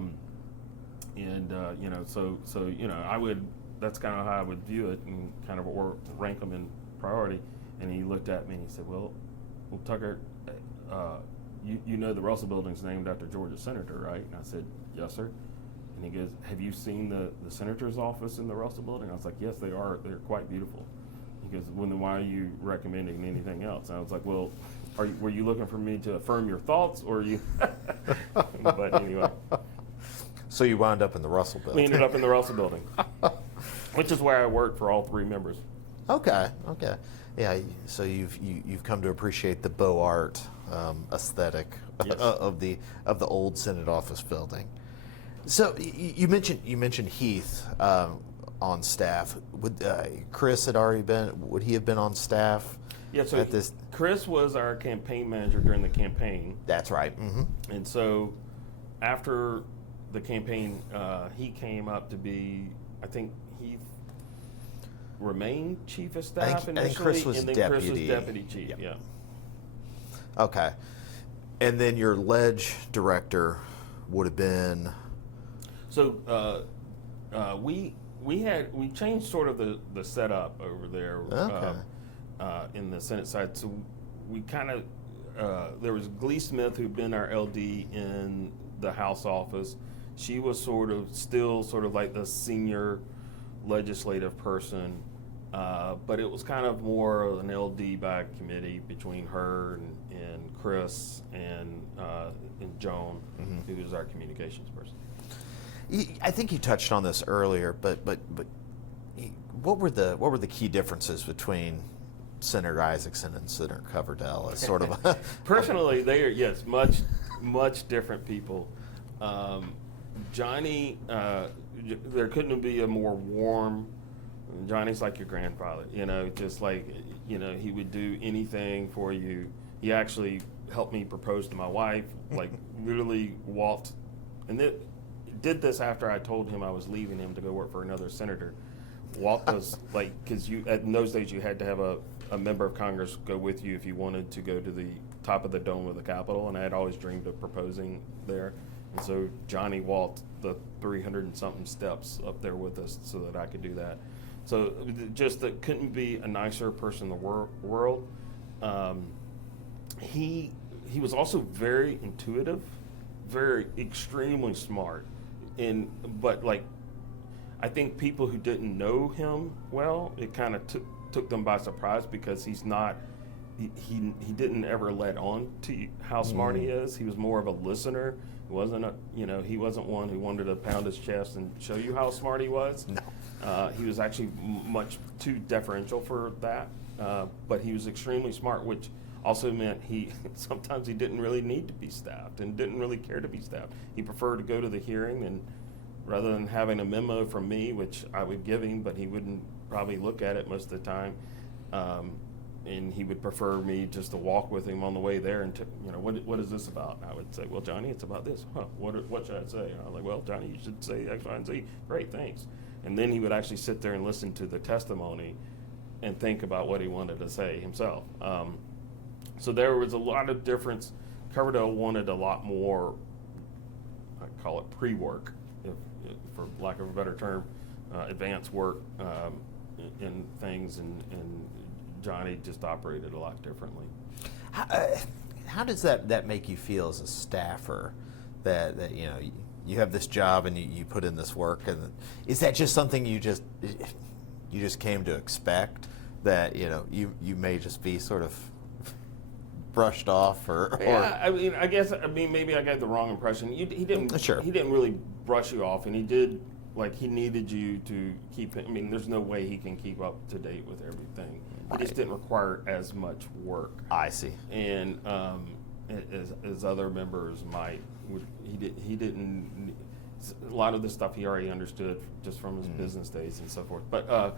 would. That's kind of how I would view it, and kind of rank them in priority. And he looked at me and he said, "Well, Tucker, the Russell Building's named after Georgia senator, right?" And I said, "Yes, sir." And he goes, "Have you seen the senator's office in the Russell Building?" I was like, "Yes, they are. They're quite beautiful." He goes, "Well, then why are you recommending anything else?" And I was like, "Well, were you looking for me to affirm your thoughts, or you?" But anyway. So you wound up in the Russell Building. We ended up in the Russell Building, which is where I worked for all three members. Okay. Yeah, so you've come to appreciate the Beaux Art aesthetic of the old Senate office building. So you mentioned Heath on staff. Would Chris had already been? Would he have been on staff? Yeah. So Chris was our campaign manager during the campaign. That's right. Mm-hmm. And so after the campaign, he came up to be. I think he remained chief of staff initially, I think Chris was and then deputy. Chris was deputy chief. Yep. Yeah. Okay. And then your ledge director would have been. So we changed sort of the setup over there. Okay. In the Senate side, so we kind of there was Glee Smith, who'd been our LD in the House office. She was still sort of like the senior legislative person, but it was kind of more of an LD by committee between her and Chris and Joan, who was our communications person. I think you touched on this earlier, but what were the key differences between Senator Isaacson and Senator Coverdell as sort of a Personally, they are, much different people. Johnny, there couldn't be a more warm. Johnny's like your grandfather, just like, he would do anything for you. He actually helped me propose to my wife, like literally walked, and did this after I told him I was leaving him to go work for another senator. Walked us, because in those days you had to have a member of Congress go with you if you wanted to go to the top of the dome of the Capitol, and I had always dreamed of proposing there. And so Johnny walked the 300 and something steps up there with us so that I could do that. So just that couldn't be a nicer person in the world. He was also very intuitive, very extremely smart, but I think people who didn't know him well, it kind of took them by surprise because he's not. He didn't ever let on to how smart he is. He was more of a listener. He wasn't he wasn't one who wanted to pound his chest and show you how smart he was. No. He was actually much too deferential for that. But he was extremely smart, which also meant sometimes he didn't really need to be staffed and didn't really care to be staffed. He preferred to go to the hearing, and rather than having a memo from me, which I would give him, but he wouldn't probably look at it most of the time. And he would prefer me just to walk with him on the way there and what is this about? And I would say, well, Johnny, it's about this. Huh, what should I say? And I was like, well, Johnny, you should say X, Y, and Z. Great, thanks. And then he would actually sit there and listen to the testimony and think about what he wanted to say himself. So there was a lot of difference. Coverdell wanted a lot more, I call it pre-work, for lack of a better term, advanced work in things, and Johnny just operated a lot differently. How does that make you feel as a staffer? That you have this job and you put in this work, and is that just something you just came to expect, that you may just be sort of brushed off or yeah, I mean maybe I got the wrong impression. He didn't Sure. He didn't really brush you off, and he did, he needed you to keep it. I mean, there's no way he can keep up to date with everything. Right. He just didn't require as much work. I see. And as other members might, he didn't. A lot of the stuff he already understood just from his business days and so forth. But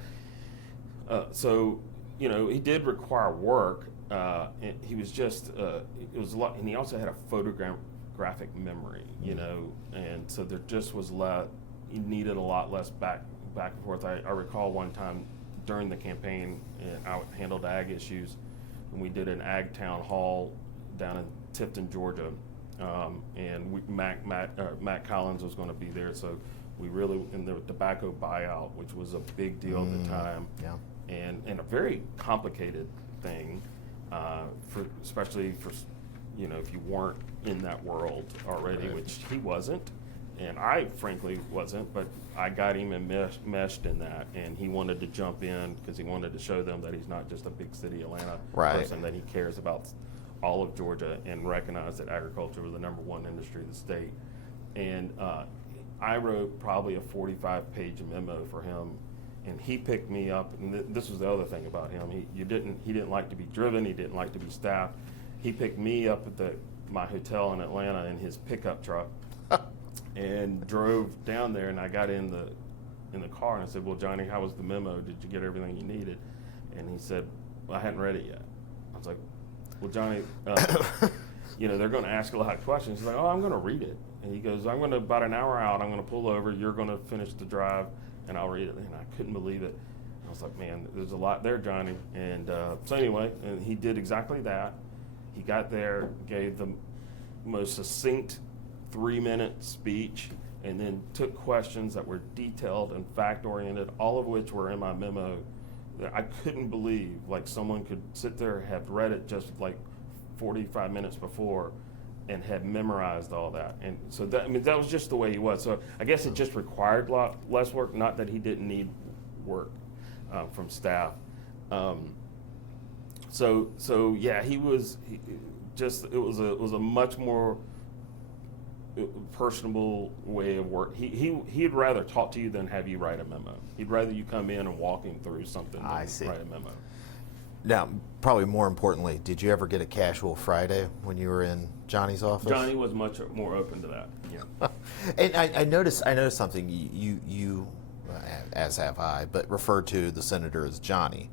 so he did require work. And he was just it was a lot, and he also had a photographic memory, and so there just was he needed a lot less back and forth. I recall one time during the campaign, and I handled ag issues, and we did an ag town hall down in Tifton, Georgia, and Matt Collins was going to be there, so we really, in the tobacco buyout, which was a big deal at the time, and a very complicated thing, especially for if you weren't in that world already, right. which he wasn't, and I frankly wasn't, but I got him enmeshed in that, and he wanted to jump in because he wanted to show them that he's not just a big city Atlanta person, that he cares about all of Georgia and recognize that agriculture was the #1 industry of the state. And I wrote probably a 45-page memo for him, and he picked me up. And this was the other thing about him: he didn't like to be driven. He didn't like to be staffed. He picked me up at my hotel in Atlanta in his pickup truck, and drove down there. And I got in the car and I said, "Well, Johnny, how was the memo? Did you get everything you needed?" And he said, "Well, I hadn't read it yet." I was like, "Well, Johnny, they're going to ask a lot of questions." He's like, "Oh, I'm going to read it." And he goes, "I'm going to, about an hour out, I'm going to pull over. You're going to finish the drive, and I'll read it." And I couldn't believe it. I was like, "Man, there's a lot there, Johnny." And so anyway, and he did exactly that. He got there, gave the most succinct 3-minute speech, and then took questions that were detailed and fact-oriented, all of which were in my memo. I couldn't believe someone could sit there, have read it just 45 minutes before, and had memorized all that. And so that was just the way he was. So I guess it just required a lot less work. Not that he didn't need work from staff. So yeah, it was a much more personable way of work. He'd rather talk to you than have you write a memo. He'd rather you come in and walk him through something than write a memo. Now, probably more importantly, did you ever get a casual Friday when you were in Johnny's office? Johnny was much more open to that. Yeah. And I noticed something. You, as have I, but refer to the senator as Johnny.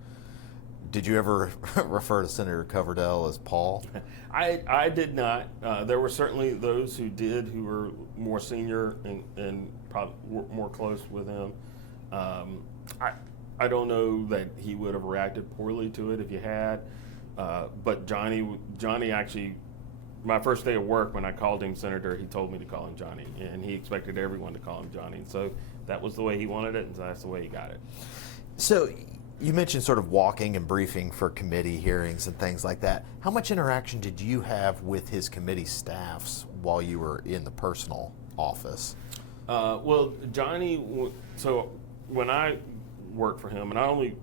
Did you ever refer to Senator Coverdell as Paul? I did not. There were certainly those who did, who were more senior and probably more close with him. I don't know that he would have reacted poorly to it if you had, but Johnny actually, my first day of work when I called him Senator, he told me to call him Johnny, and he expected everyone to call him Johnny. And so that was the way he wanted it, and so that's the way he got it. So you mentioned sort of walking and briefing for committee hearings and things like that. How much interaction did you have with his committee staffs while you were in the personal office? Well, Johnny, so when I worked for him, and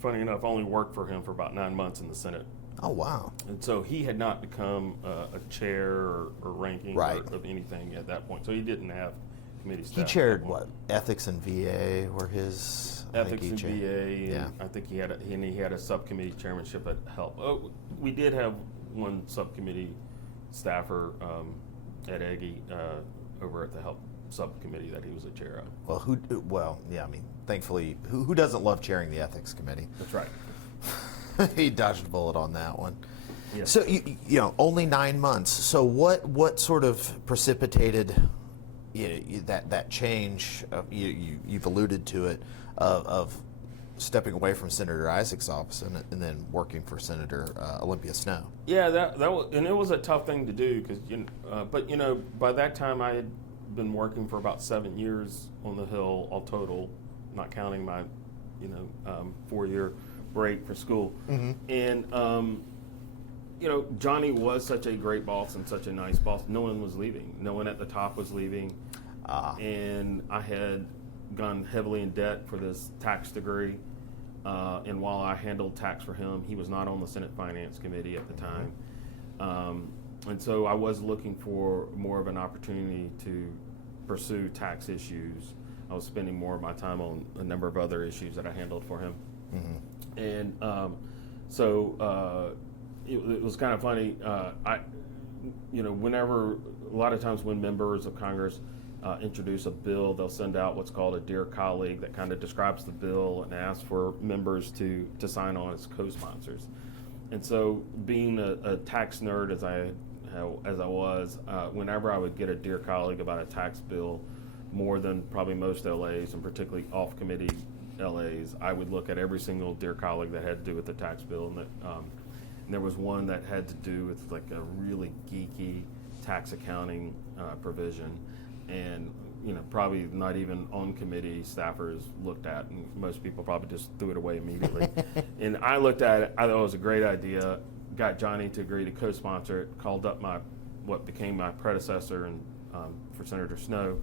funny enough, only worked for him for about 9 months in the Senate. Oh, wow. And so he had not become a chair or ranking of anything at that point. So he didn't have committee staff. He chaired what? Ethics and VA were his. Ethics and VA. And I think he had a subcommittee chairmanship that helped. Oh, we did have one subcommittee staffer, Ed Eggy, over at the Health Subcommittee that he was a chair of. Well, thankfully, who doesn't love chairing the ethics committee? That's right. He dodged a bullet on that one. Yes. So only 9 months. So what sort of precipitated that change? You've alluded to it of stepping away from Senator Isaac's office and then working for Senator Olympia Snowe. Yeah, that was, and it was a tough thing to do because but by that time I had been working for about 7 years on the Hill, all total, not counting my 4-year break for school. Mm-hmm. And Johnny was such a great boss and such a nice boss. No one was leaving. No one at the top was leaving. And I had gone heavily in debt for this tax degree. And while I handled tax for him, he was not on the Senate Finance Committee at the time. And so I was looking for more of an opportunity to pursue tax issues. I was spending more of my time on a number of other issues that I handled for him. Mm-hmm. And so it was kind of funny. Whenever, a lot of times when members of Congress introduce a bill, they'll send out what's called a Dear Colleague that kind of describes the bill and asks for members to sign on as co-sponsors. And so being a tax nerd as I was, whenever I would get a Dear Colleague about a tax bill, more than probably most LAs, and particularly off-committee LAs, I would look at every single Dear Colleague that had to do with the tax bill. And there was one that had to do with like a really geeky tax accounting provision. And probably not even on committee staffers looked at, and most people probably just threw it away immediately. And I looked at it, I thought it was a great idea, got Johnny to agree to co-sponsor it, called up what became my predecessor and for Senator Snowe,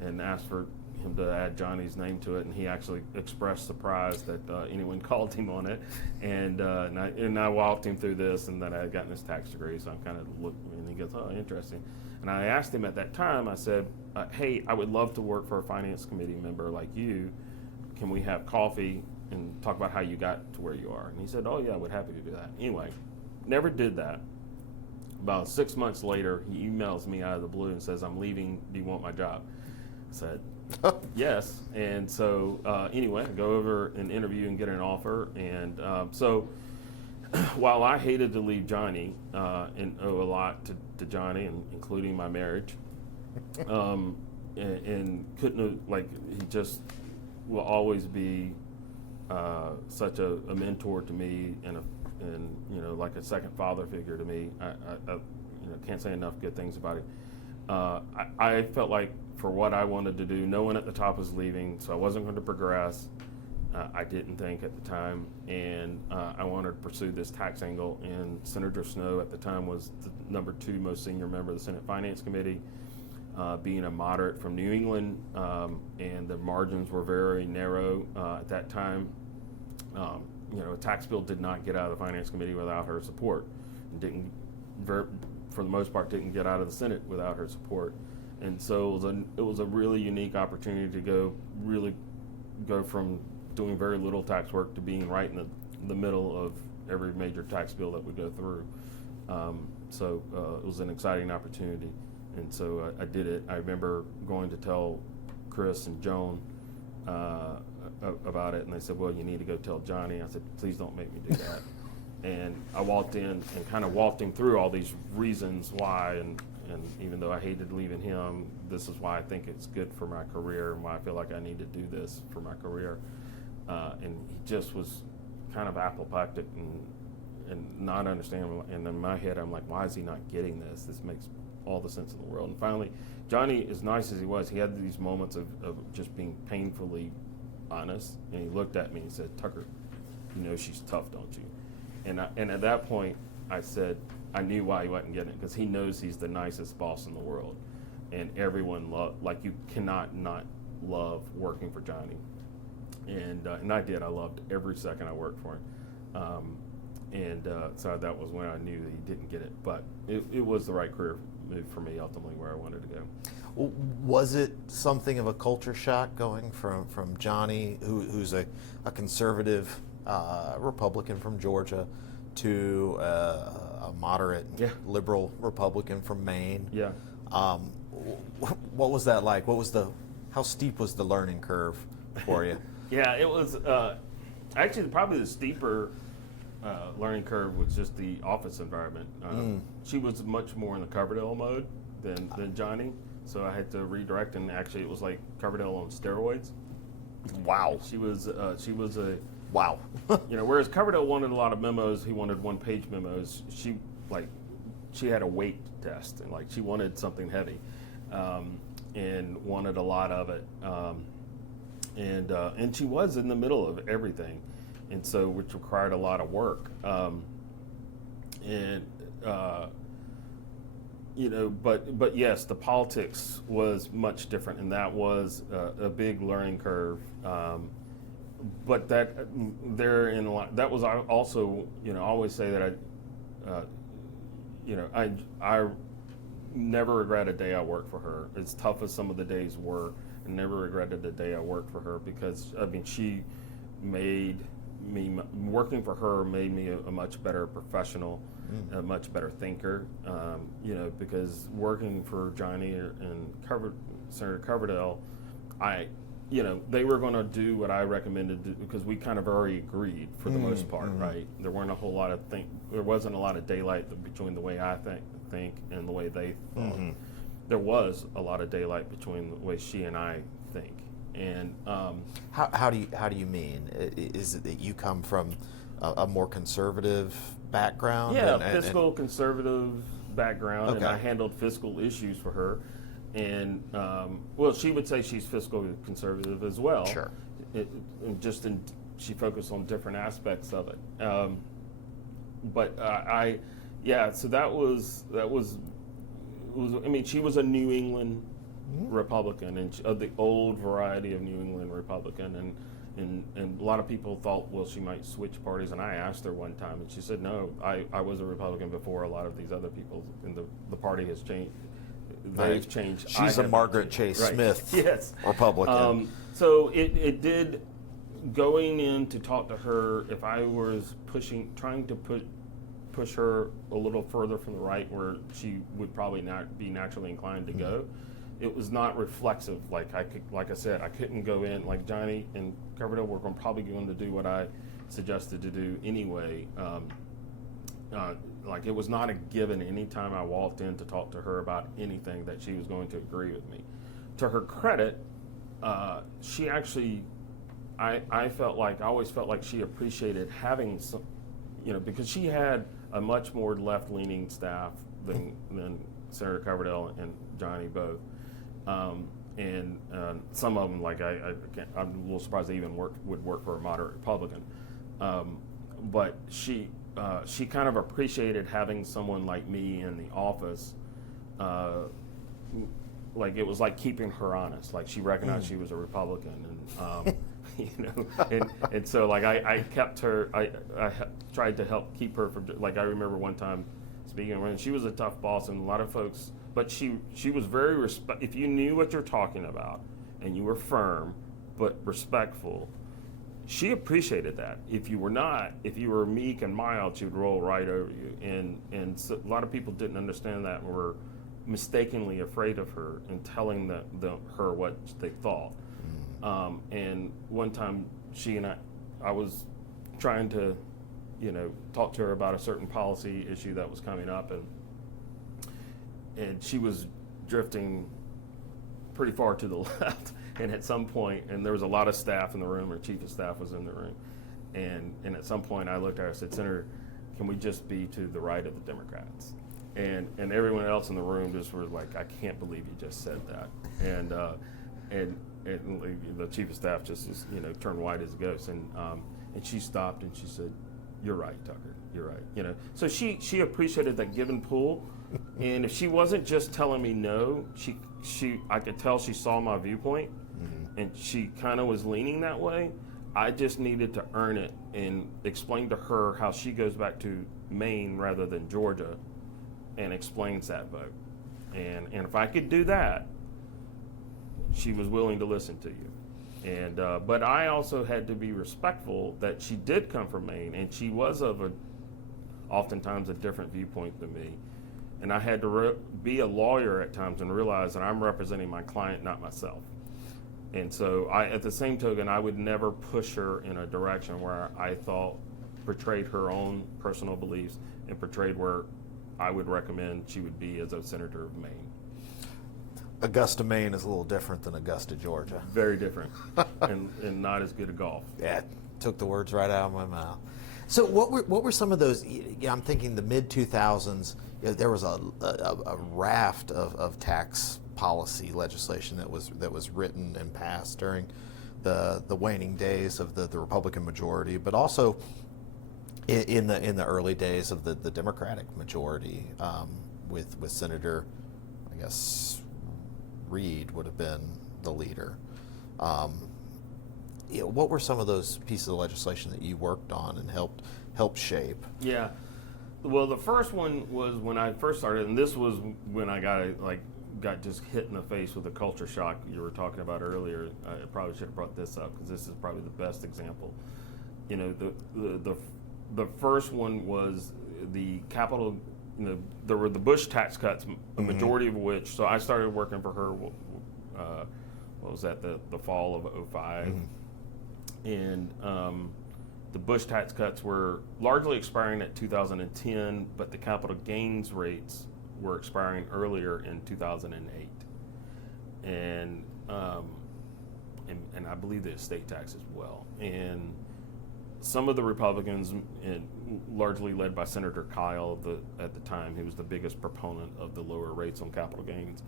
and asked for him to add Johnny's name to it, and he actually expressed surprise that anyone called him on it, and I walked him through this, and that I had gotten this tax degree, so I'm kind of looking, and he goes, oh, interesting. And I asked him at that time, I said, hey, I would love to work for a finance committee member like you. Can we have coffee and talk about how you got to where you are? And he said, oh yeah, I would happy to do that. Anyway, never did that. About 6 months later, he emails me out of the blue and says, I'm leaving, do you want my job? I said, yes. And so anyway, I go over an interview and get an offer. And so while I hated to leave Johnny and owe a lot to Johnny, including my marriage, and couldn't have, he just will always be such a mentor to me and like a second father figure to me. I can't say enough good things about him. I felt like for what I wanted to do, no one at the top was leaving, so I wasn't going to progress. I didn't think at the time, and I wanted to pursue this tax angle, and Senator Snowe at the time was the number 2 most senior member of the Senate Finance Committee. being a moderate from New England, and the margins were very narrow at that time. A tax bill did not get out of the Finance Committee without her support, and for the most part, didn't get out of the Senate without her support. And so it was a really unique opportunity to go from doing very little tax work to being right in the middle of every major tax bill that we go through. So it was an exciting opportunity, and so I did it. I remember going to tell Chris and Joan about it, and they said, "Well, you need to go tell Johnny." I said, "Please don't make me do that." And I walked in and kind of walked him through all these reasons why, and even though I hated leaving him, this is why I think it's good for my career and why I feel like I need to do this for my career. And he just was kind of apoplectic and not understanding. And in my head, I'm like, why is he not getting this? This makes all the sense in the world. And finally, Johnny, as nice as he was, he had these moments of just being painfully honest. And he looked at me and said, "Tucker, you know she's tough, don't you?" And at that point, I said, I knew why he wasn't getting it, because he knows he's the nicest boss in the world. And everyone you cannot not love working for Johnny. And I did. I loved every second I worked for him. So that was when I knew that he didn't get it. But it was the right career move for me, ultimately, where I wanted to go. Was it something of a culture shock going from Johnny, who's a conservative Republican from Georgia, to a moderate liberal Republican from Maine? Yeah. What was that like? How steep was the learning curve for you? Yeah, it was actually probably the steeper learning curve was just the office environment. She was much more in the Coverdale mode than Johnny, so I had to redirect, and actually it was like Coverdale on steroids. Wow. She was a wow. Whereas Coverdale wanted a lot of memos, he wanted one-page memos. She had a weight test, and she wanted something heavy, and wanted a lot of it. And she was in the middle of everything, and so which required a lot of work. But yes, the politics was much different, and that was a big learning curve. But that was also, I always say that I never regret a day I worked for her. As tough as some of the days were, I never regretted the day I worked for her, because she made me, working for her made me a much better professional, a much better thinker. Because working for Johnny and Senator Coverdale, they were going to do what I recommended, because we kind of already agreed for the most part, right? There wasn't a lot of daylight between the way I think and the way they thought. There was a lot of daylight between the way she and I think. And how do you mean? Is it that you come from a more conservative background? Yeah, fiscal conservative background, okay. And I handled fiscal issues for her. And she would say she's fiscally conservative as well. Sure. She focused on different aspects of it. So that was. She was a New England Republican, and of the old variety of New England Republican, and a lot of people thought, well, she might switch parties. And I asked her one time, and she said, no, I was a Republican before a lot of these other people, and the party has changed. They've changed. She's a Margaret Chase Smith yes. Republican. So it did, going in to talk to her, if I was trying to push her a little further from the right where she would probably not be naturally inclined to go, it was not reflexive. Like I said, I couldn't go in, like Johnny and Coverdale were probably going to do what I suggested to do anyway. It was not a given any time I walked in to talk to her about anything that she was going to agree with me. To her credit, she actually, I always felt like she appreciated having some, because she had a much more left-leaning staff than Senator Coverdale and Johnny both. And some of them, I'm a little surprised they even would work for a moderate Republican. But she kind of appreciated having someone like me in the office like it was like keeping her honest. Like she recognized she was a Republican, and and so like I kept her. I tried to help keep her from, like, I remember one time speaking when she was a tough boss, and a lot of folks, but she was very if you knew what you're talking about and you were firm but respectful, she appreciated that. If you were not, if you were meek and mild, she would roll right over you. And so a lot of people didn't understand that and were mistakenly afraid of her and telling her what they thought. And one time she and I was trying to, talk to her about a certain policy issue that was coming up, and she was drifting pretty far to the left. And at some point, and there was a lot of staff in the room, or chief of staff was in the room, and at some point I looked at her and said, Senator, can we just be to the right of the Democrats? And everyone else in the room just was like, I can't believe you just said that. And the chief of staff just turned white as a ghost. And she stopped and she said, you're right, Tucker, you're right. So she appreciated that give and pull. And if she wasn't just telling me no, I could tell she saw my viewpoint, and she kind of was leaning that way. I just needed to earn it and explain to her how she goes back to Maine rather than Georgia, and explains that vote. And if I could do that, she was willing to listen to you. And but I also had to be respectful that she did come from Maine, and she was of oftentimes a different viewpoint than me. And I had to be a lawyer at times and realize that I'm representing my client, not myself. And so at the same token, I would never push her in a direction where I thought portrayed her own personal beliefs and portrayed where I would recommend she would be as a senator of Maine. Augusta, Maine is a little different than Augusta, Georgia. Very different, and not as good at golf. Yeah, took the words right out of my mouth. So what were some of those? I'm thinking the mid 2000s. There was a raft of tax policy legislation that was written and passed during the waning days of the Republican majority, but also in the early days of the Democratic majority, with Senator, I guess, Reed would have been the leader. What were some of those pieces of legislation that you worked on and helped shape? Yeah. Well, the first one was when I first started, and this was when I got just hit in the face with the culture shock you were talking about earlier. I probably should have brought this up because this is probably the best example. The first one was the capital. There were the Bush tax cuts, the majority of which. So I started working for her. What was that? The fall of '05, and the Bush tax cuts were largely expiring at 2010, but the capital gains rates were expiring earlier in 2008, and I believe the estate tax as well. And some of the Republicans, and largely led by Senator Kyle at the time, who was the biggest proponent of the lower rates on capital gains,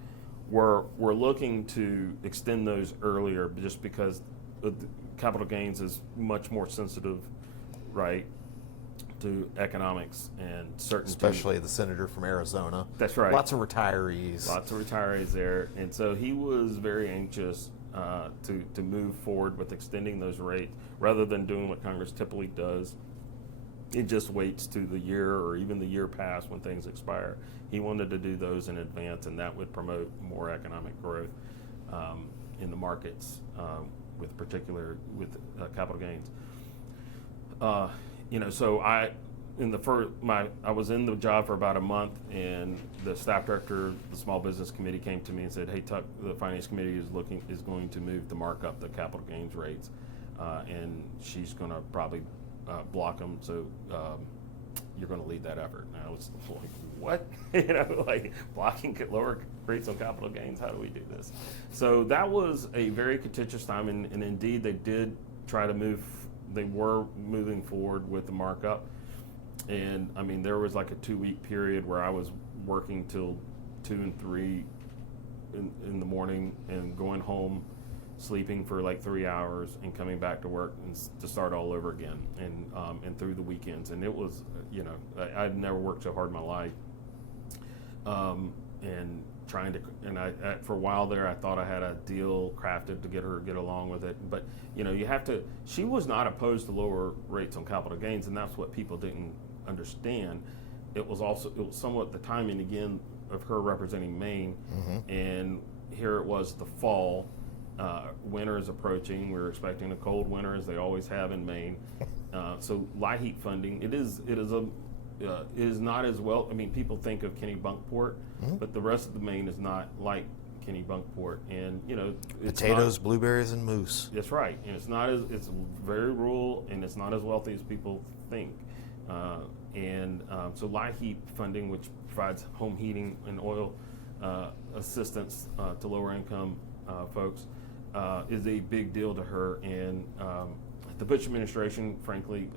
were looking to extend those earlier, just because capital gains is much more sensitive, right, to economics and certainty. Especially the senator from Arizona. That's right. Lots of retirees. Lots of retirees there. And so he was very anxious to move forward with extending those rates rather than doing what Congress typically does. It just waits to the year or even the year past when things expire. He wanted to do those in advance, and that would promote more economic growth in the markets, with capital gains. So I was in the job for about a month, and the staff director of the Small Business Committee came to me and said, "Hey, Tuck, the Finance Committee is going to move to mark up the capital gains rates, and she's going to probably block them. So you're going to lead that effort." And I was like, "What? Blocking lower rates on capital gains? How do we do this?" So that was a very contentious time, and indeed they did try to move. They were moving forward with the markup. And I mean, there was like a 2-week period where I was working till 2 and 3 in the morning and going home, sleeping for like 3 hours and coming back to work and to start all over again, and through the weekends. And it was, I'd never worked so hard in my life. And trying to, and I for a while there, I thought I had a deal crafted to get her to get along with it. But you have to. She was not opposed to lower rates on capital gains, and that's what people didn't understand. It was somewhat the timing again of her representing Maine, and here it was the fall. Winter is approaching. We're expecting a cold winter, as they always have in Maine. So LIHEAP funding, it is not as well. I mean, people think of Kennebunkport, but the rest of the Maine is not like Kennebunkport, and it's potatoes, blueberries, and moose. That's right, and it's very rural, and it's not as wealthy as people think. So LIHEAP funding, which provides home heating and oil assistance to lower income folks, is a big deal to her. And the Bush administration, frankly,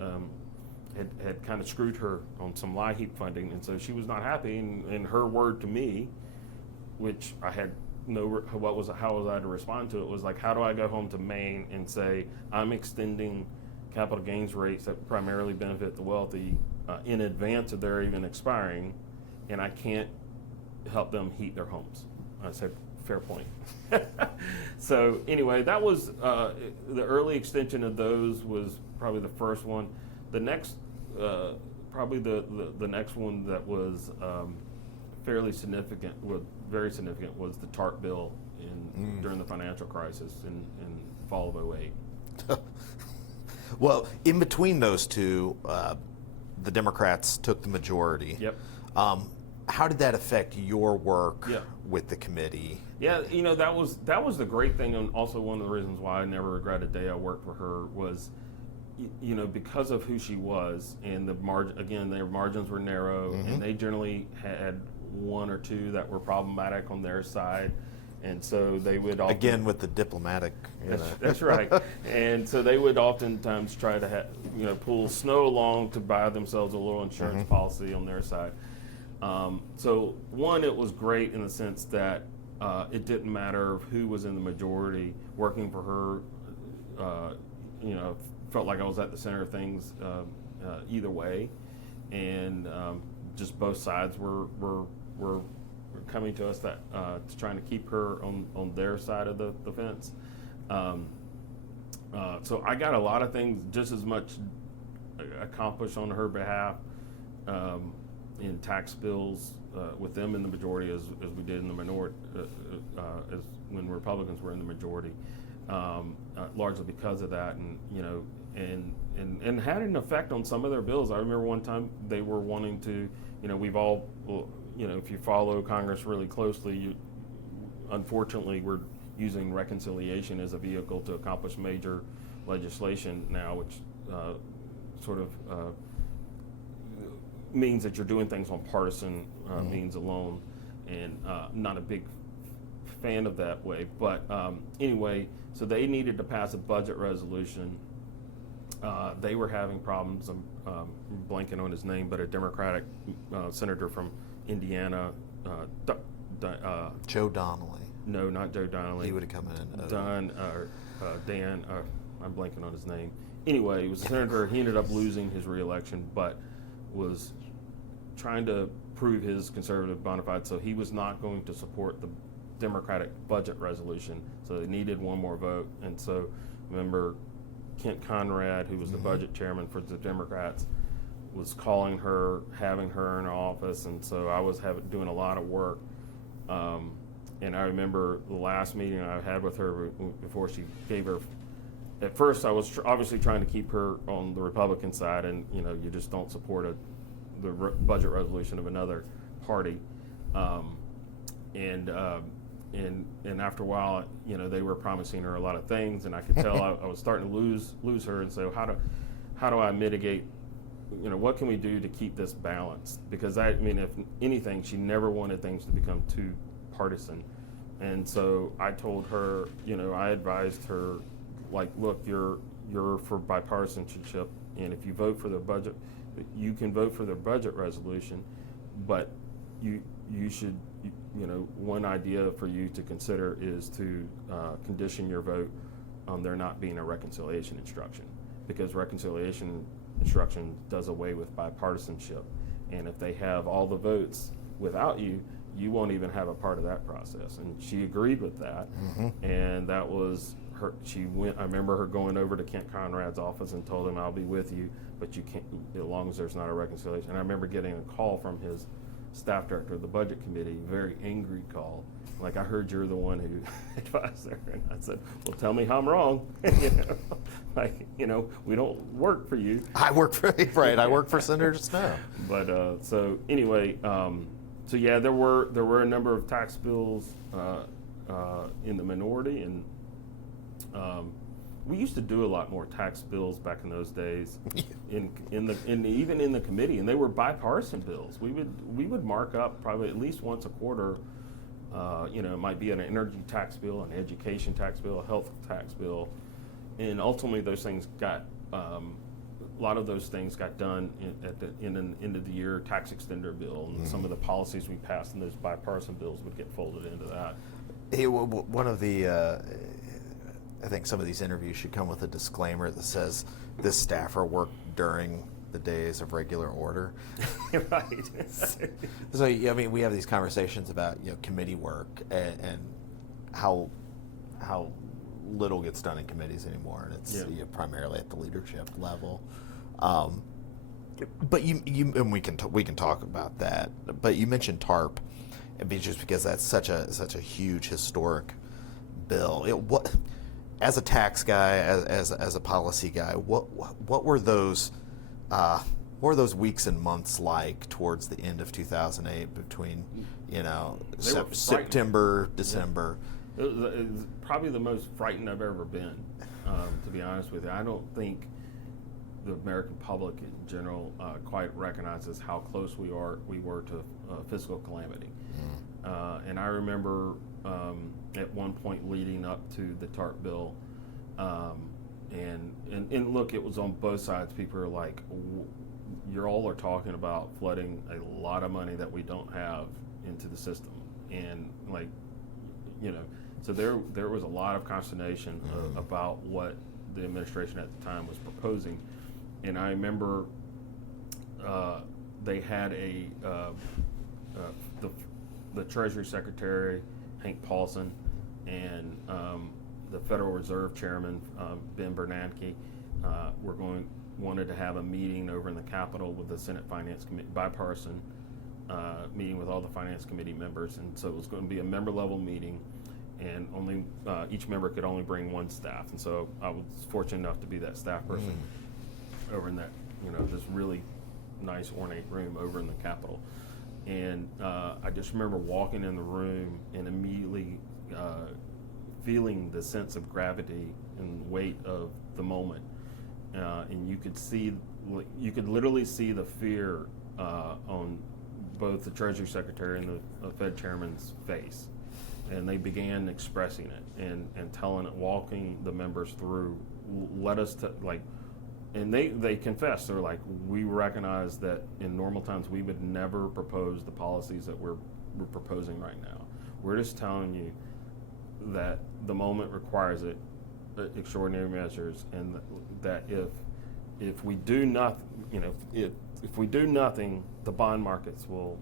had kind of screwed her on some LIHEAP funding, and so she was not happy. And her word to me, which I had how was I to respond to it, was like, how do I go home to Maine and say I'm extending capital gains rates that primarily benefit the wealthy in advance of their even expiring, and I can't help them heat their homes? I said, fair point. So anyway, that was the early extension of those was probably the first one. The next, probably the next one that was fairly significant, very significant, was the TARP bill during the financial crisis in fall of 2008. Well, in between those two, the Democrats took the majority. Yep. How did that affect your work with the committee? Yeah, that was the great thing, and also one of the reasons why I never regret a day I worked for her was, because of who she was, and their margins were narrow, and they generally had one or two that were problematic on their side, and so they would often, again with the diplomatic. That's right, and so they would oftentimes try to pull Snow along to buy themselves a little insurance policy on their side. So one, it was great in the sense that it didn't matter who was in the majority. Working for her, felt like I was at the center of things either way, and just both sides were coming to us to trying to keep her on their side of the fence. So I got a lot of things just as much accomplished on her behalf in tax bills with them in the majority as we did in the minority, as when Republicans were in the majority, largely because of that, and had an effect on some of their bills. I remember one time they were wanting to, we've all, if you follow Congress really closely, unfortunately we're using reconciliation as a vehicle to accomplish major legislation now, which sort of means that you're doing things on partisan means alone, and not a big fan of that way. But anyway, so they needed to pass a budget resolution. They were having problems. I'm blanking on his name, but a Democratic senator from Indiana, Joe Donnelly. No, not Joe Donnelly. He would have come in. Dan. I'm blanking on his name. Anyway, he was a senator. He ended up losing his reelection, but was trying to prove his conservative bona fide, so he was not going to support the Democratic budget resolution, so they needed one more vote. And so remember Kent Conrad, who was the budget chairman for the Democrats, was calling her, having her in her office, and so I was doing a lot of work. And I remember the last meeting I had with her before she gave her, at first I was obviously trying to keep her on the Republican side, and you just don't support the budget resolution of another party. And after a while, they were promising her a lot of things, and I could tell I was starting to lose her. And so how do I mitigate? What can we do to keep this balanced? Because if anything, she never wanted things to become too partisan. And so I told her, I advised her, like, look, you're for bipartisanship, and if you vote for the budget, you can vote for the budget resolution, but you should, one idea for you to consider is to condition your vote on there not being a reconciliation instruction, because reconciliation instruction does away with bipartisanship, and if they have all the votes without you, you won't even have a part of that process. And she agreed with that. And that was her. She went. I remember her going over to Kent Conrad's office and told him, "I'll be with you, but you can't, as long as there's not a reconciliation." And I remember getting a call from his staff director of the budget committee, very angry call, like, "I heard you're the one who advised her." And I said, "Well, tell me how I'm wrong." We don't work for you. I work for I work for Senator Snow. But so anyway, so yeah, there were a number of tax bills in the minority, and we used to do a lot more tax bills back in those days, even in the committee, and they were bipartisan bills. We would mark up probably at least once a quarter. It might be an energy tax bill, an education tax bill, a health tax bill, and ultimately those things got a lot of those things got done at the end of the year tax extender bill, and some of the policies we passed in those bipartisan bills would get folded into that. Hey, one of the I think some of these interviews should come with a disclaimer that says this staffer worked during the days of regular order. Right. So I mean, we have these conversations about committee work and how little gets done in committees anymore, and it's primarily at the leadership level. But you and we can talk about that. But you mentioned TARP, just because that's such a huge historic bill. As a tax guy, as a policy guy, what were those weeks and months like towards the end of 2008 between September, December? It was probably the most frightened I've ever been, to be honest with you. I don't think the American public in general quite recognizes how close we were to fiscal calamity. And I remember at one point leading up to the TARP bill, and look, it was on both sides. People are like, "You all are talking about flooding a lot of money that we don't have into the system," and so there was a lot of consternation about what the administration at the time was proposing. And I remember they had the Treasury Secretary, Hank Paulson, and the Federal Reserve Chairman, Ben Bernanke, wanted to have a meeting over in the Capitol with the Senate Finance Committee, bipartisan meeting with all the Finance Committee members. And so it was going to be a member-level meeting, and only each member could only bring one staff. And so I was fortunate enough to be that staff person over in that, this really nice ornate room over in the Capitol. And I just remember walking in the room and immediately feeling the sense of gravity and weight of the moment. And you could literally see the fear on both the Treasury Secretary and the Fed Chairman's face. And they began expressing it and telling it, walking the members through, and they confessed. They're like, "We recognize that in normal times we would never propose the policies that we're proposing right now. We're just telling you that the moment requires it, extraordinary measures, and that if we do nothing, if we do nothing, the bond markets will."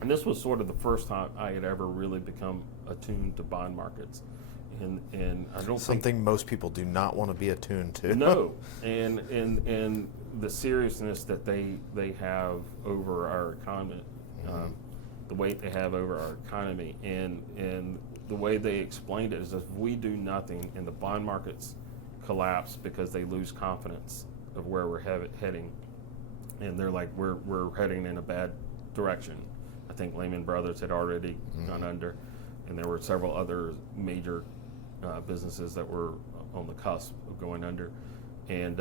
And this was sort of the first time I had ever really become attuned to bond markets. And I don't think most people do not want to be attuned to. No, and the seriousness that they have over our economy, the weight they have over our economy, and the way they explained it is, if we do nothing and the bond markets collapse because they lose confidence of where we're heading, and they're like, we're heading in a bad direction. I think Lehman Brothers had already gone under, and there were several other major businesses that were on the cusp of going under. And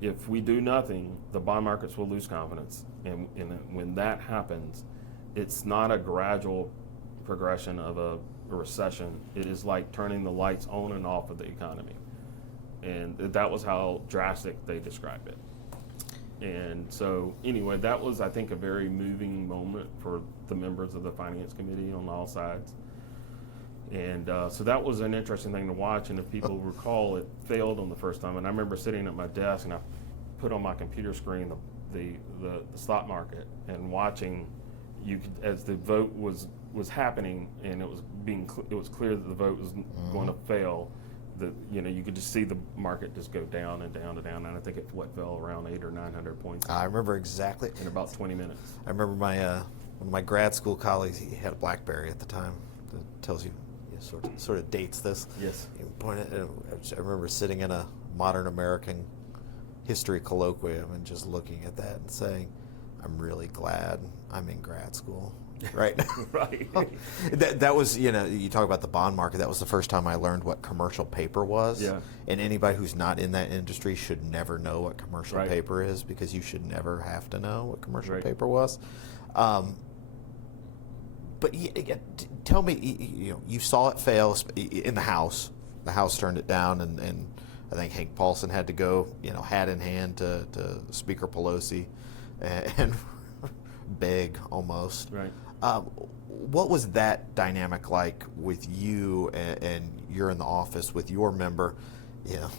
if we do nothing, the bond markets will lose confidence. And when that happens, it's not a gradual progression of a recession. It is like turning the lights on and off of the economy. And that was how drastic they described it. And so anyway, that was, I think, a very moving moment for the members of the Finance Committee on all sides. And so that was an interesting thing to watch. And if people recall, it failed on the first time. And I remember sitting at my desk and I put on my computer screen the stock market and watching, you could, as the vote was happening and it was clear that the vote was going to fail. You could just see the market just go down and down and down, and I think it fell around 800 or 900 points. I remember exactly in about 20 minutes. I remember my one of my grad school colleagues. He had a BlackBerry at the time. That tells you, sort of dates this. Yes. He pointed. I remember sitting in a modern American history colloquium and just looking at that and saying, "I'm really glad I'm in grad school." Right. Right. That was, you talk about the bond market. That was the first time I learned what commercial paper was. Yeah. And anybody who's not in that industry should never know what commercial Right. paper is, because you should never have to know what commercial Right. paper was. But tell me, you saw it fail in the House. The House turned it down, and I think Hank Paulson had to go, hat in hand to Speaker Pelosi, and beg almost. Right. What was that dynamic like with you, and you're in the office with your member,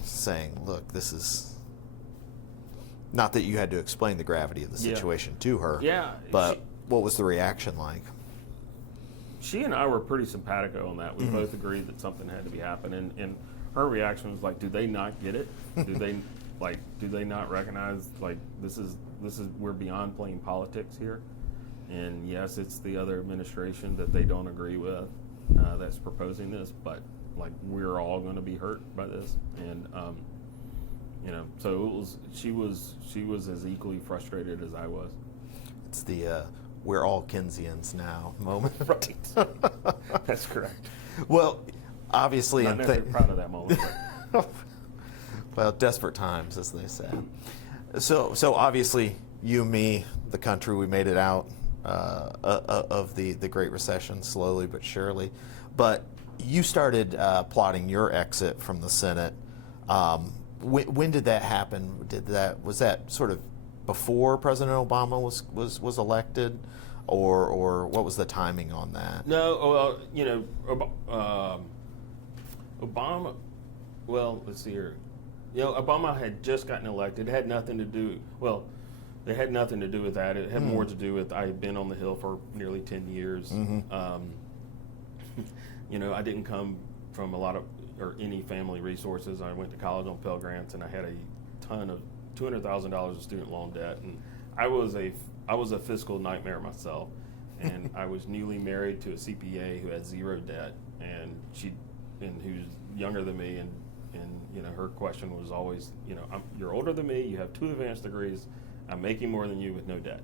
saying, "Look, this is." Not that you had to explain the gravity of the situation to her. Yeah. But what was the reaction like? She and I were pretty simpatico on that. We both agreed that something had to be happening, and her reaction was like, "Do they not get it? Do they not recognize this is we're beyond playing politics here?" And yes, it's the other administration that they don't agree with that's proposing this, but we're all going to be hurt by this, and so it was. She was as equally frustrated as I was. It's the "we're all Keynesians now" moment. Right. That's correct. Well, obviously, I'm not necessarily proud of that moment. Well, desperate times, as they say. So obviously, you, me, the country, we made it out of the Great Recession slowly but surely. But you started plotting your exit from the Senate. When did that happen? Was that sort of before President Obama was elected, or what was the timing on that? No, well, Obama. Well, let's see here. Obama had just gotten elected. It had nothing to do. Well, it had nothing to do with that. It had more to do with I had been on the Hill for nearly 10 years. I didn't come from a lot of or any family resources. I went to college on Pell Grants, and I had a ton of $200,000 of student loan debt, and I was a fiscal nightmare myself. And I was newly married to a CPA who had zero debt, and who's younger than me, and her question was always, you're older than me, you have 2 advanced degrees, I'm making more than you with no debt.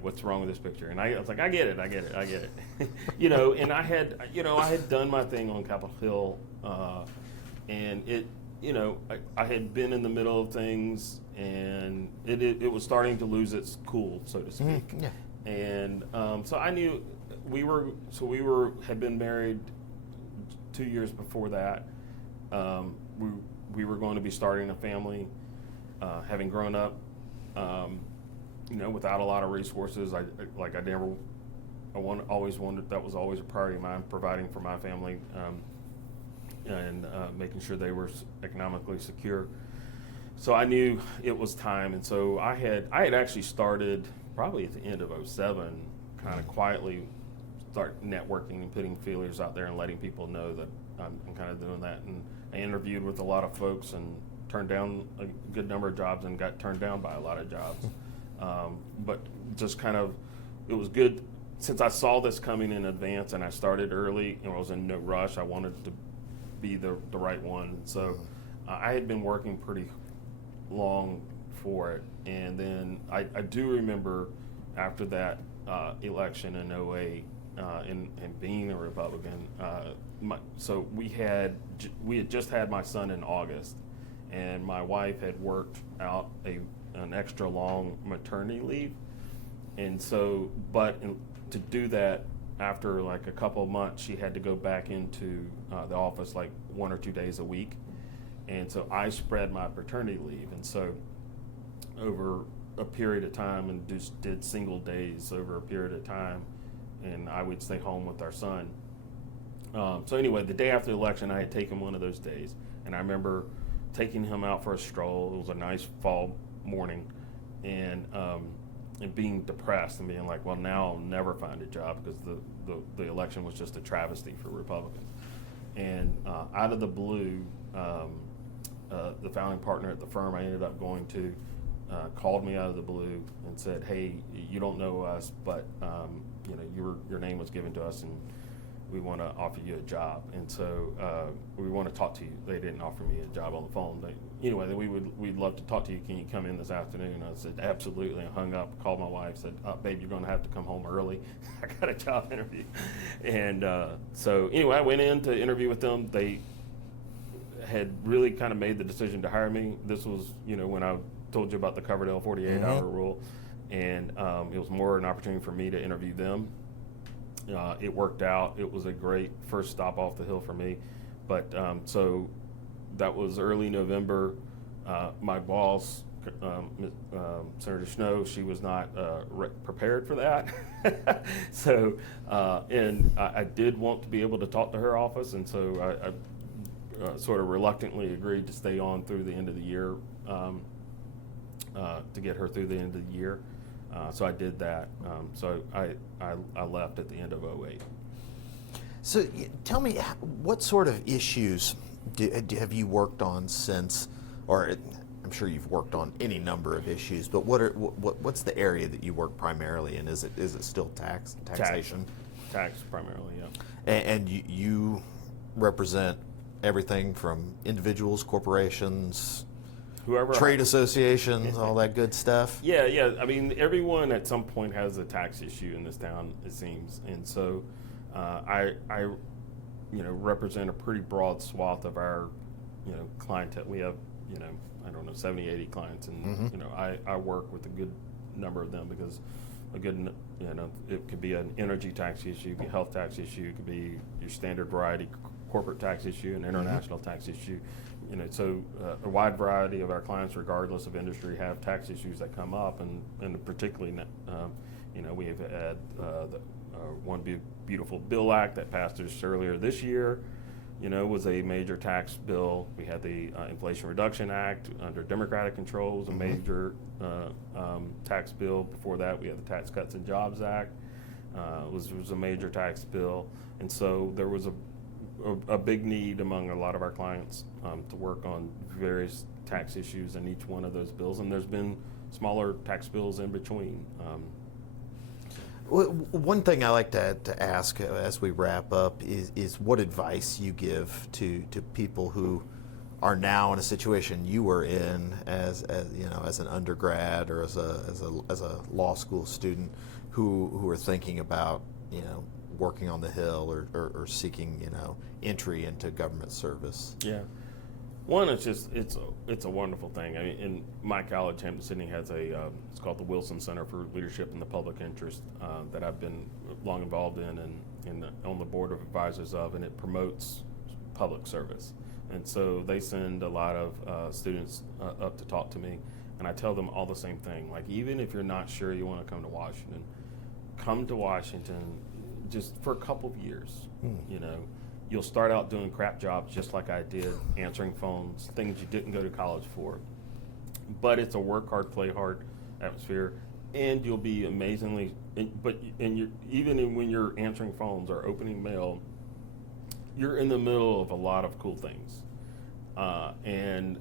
What's wrong with this picture? And I was like, I get it. And I had done my thing on Capitol Hill, and it, I had been in the middle of things, and it was starting to lose its cool, so to speak. Yeah. And so I knew we had been married 2 years before that. We were going to be starting a family, having grown up, without a lot of resources. Always wondered, that was always a priority of mine, providing for my family, and making sure they were economically secure. So I knew it was time, and so I had actually started probably at the end of 2007, kind of quietly start networking and putting feelers out there and letting people know that I'm kind of doing that. And I interviewed with a lot of folks and turned down a good number of jobs and got turned down by a lot of jobs. But just kind of, it was good since I saw this coming in advance and I started early and I was in no rush. I wanted to be the right one. So I had been working pretty long for it. And then I do remember after that election in 2008 and being a Republican, so we had just had my son in August, and my wife had worked out an extra long maternity leave, and so to do that after a couple of months, she had to go back into the office 1 or 2 days a week, and so I spread my paternity leave, and so over a period of time and just did single days over a period of time, and I would stay home with our son. So anyway, the day after the election, I had taken one of those days, and I remember taking him out for a stroll. It was a nice fall morning, and and being depressed and being like, well, now I'll never find a job because the election was just a travesty for Republicans. And out of the blue, the founding partner at the firm I ended up going to called me out of the blue and said, hey, you don't know us, but your name was given to us and we want to offer you a job. And so we want to talk to you. They didn't offer me a job on the phone. We'd love to talk to you. Can you come in this afternoon? And I said, absolutely. I hung up, called my wife, said, babe, you're going to have to come home early. I got a job interview. And so anyway, I went in to interview with them. They had really kind of made the decision to hire me. This was, when I told you about the Coverdell 48-hour rule. And it was more an opportunity for me to interview them. It worked out. It was a great first stop off the hill for me. But so that was early November. My boss, Senator Snow, she was not prepared for that. So, and I did want to be able to talk to her office, and so I sort of reluctantly agreed to stay on through the end of the year, to get her through the end of the year. So I did that. So I left at the end of 2008. So tell me, what sort of issues have you worked on since, or I'm sure you've worked on any number of issues, but what's the area that you work primarily in? Is it still taxation? Tax primarily, yeah. And you represent everything from individuals, corporations, trade associations, all that good stuff? Yeah. I mean, everyone at some point has a tax issue in this town, it seems. And so I represent a pretty broad swath of our, clientele. We have, 70, 80 clients. And, I work with a good number of them because a good, it could be an energy tax issue, it could be a health tax issue, it could be your standard variety corporate tax issue, an international tax issue. So a wide variety of our clients, regardless of industry, have tax issues that come up, and particularly, we have had the One Beautiful Bill Act that passed just earlier this year. Was a major tax bill. We had the Inflation Reduction Act under Democratic control, was a major tax bill. Before that, we had the Tax Cuts and Jobs Act, was a major tax bill, and so there was a big need among a lot of our clients to work on various tax issues in each one of those bills, and there's been smaller tax bills in between. One thing I like to ask as we wrap up is what advice you give to people who are now in a situation you were in as an undergrad or as a law school student who are thinking about working on the Hill or seeking entry into government service. Yeah. One, it's a wonderful thing. I mean, in my college, Hampton-Sydney has it's called the Wilson Center for Leadership in the Public Interest that I've been long involved in and on the board of advisors of, and it promotes public service. And so they send a lot of students up to talk to me, and I tell them all the same thing. Like, even if you're not sure you want to come to Washington just for a couple of years, You'll start out doing crap jobs just like I did, answering phones, things you didn't go to college for. But it's a work hard, play hard atmosphere, and you'll be amazingly. Even when you're answering phones or opening mail, you're in the middle of a lot of cool things, and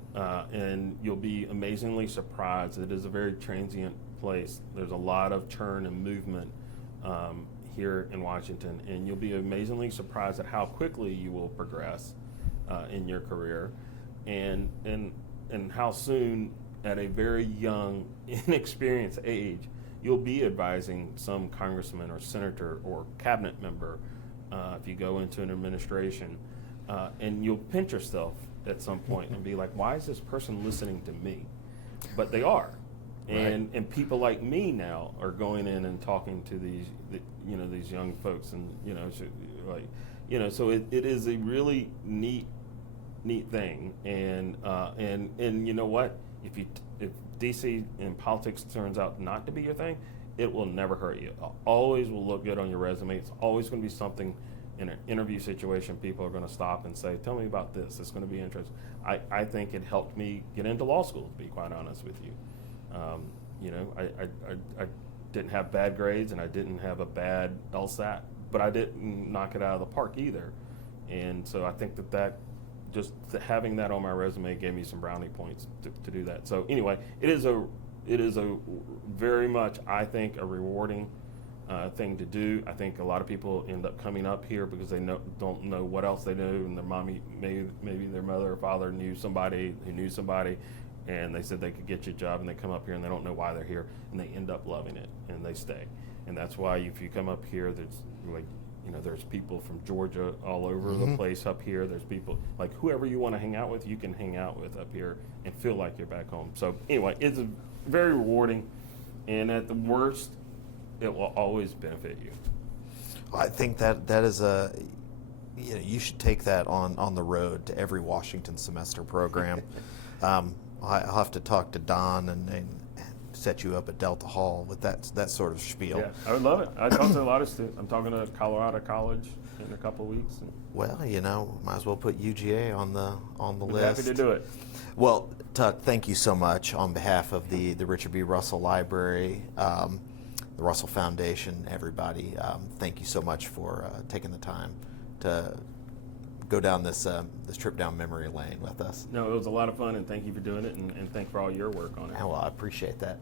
you'll be amazingly surprised. It is a very transient place. There's a lot of churn and movement here in Washington, and you'll be amazingly surprised at how quickly you will progress in your career, and how soon, at a very young, inexperienced age, you'll be advising some congressman or senator or cabinet member if you go into an administration, and you'll pinch yourself at some point and be like, why is this person listening to me? But they are. And people like me now are going in and talking to these young folks, and so it is a really neat thing, and you know what, if DC and politics turns out not to be your thing, it will never hurt you. It always will look good on your resume. It's always going to be something in an interview situation people are going to stop and say, tell me about this. It's going to be interesting. I think it helped me get into law school, to be quite honest with you. didn't have bad grades and I didn't have a bad LSAT, but I didn't knock it out of the park either. And so I think that just having that on my resume gave me some brownie points to do that. So anyway, it is a very much, I think, a rewarding thing to do. I think a lot of people end up coming up here because they don't know what else they do, and their mommy, maybe their mother or father knew somebody who knew somebody, and they said they could get you a job, and they come up here and they don't know why they're here, and they end up loving it and they stay. And that's why if you come up here, there's like, there's people from Georgia all over the place up here. There's people like whoever you want to hang out with, you can hang out with up here and feel like you're back home. So anyway, it's very rewarding, and at the worst, it will always benefit you. I think that is you should take that on the road to every Washington semester program. I'll have to talk to Don and set you up at Delta Hall with that sort of spiel. Yeah, I would love it. I talk to a lot of students. I'm talking to Colorado College in a couple of weeks. Well, might as well put UGA on the list. Happy to do it. Well, Tuck, thank you so much on behalf of the Richard B. Russell Library, the Russell Foundation, everybody. Thank you so much for taking the time to go down this trip down memory lane with us. No, it was a lot of fun, and thank you for doing it, and thank you for all your work on it. Well, I appreciate that.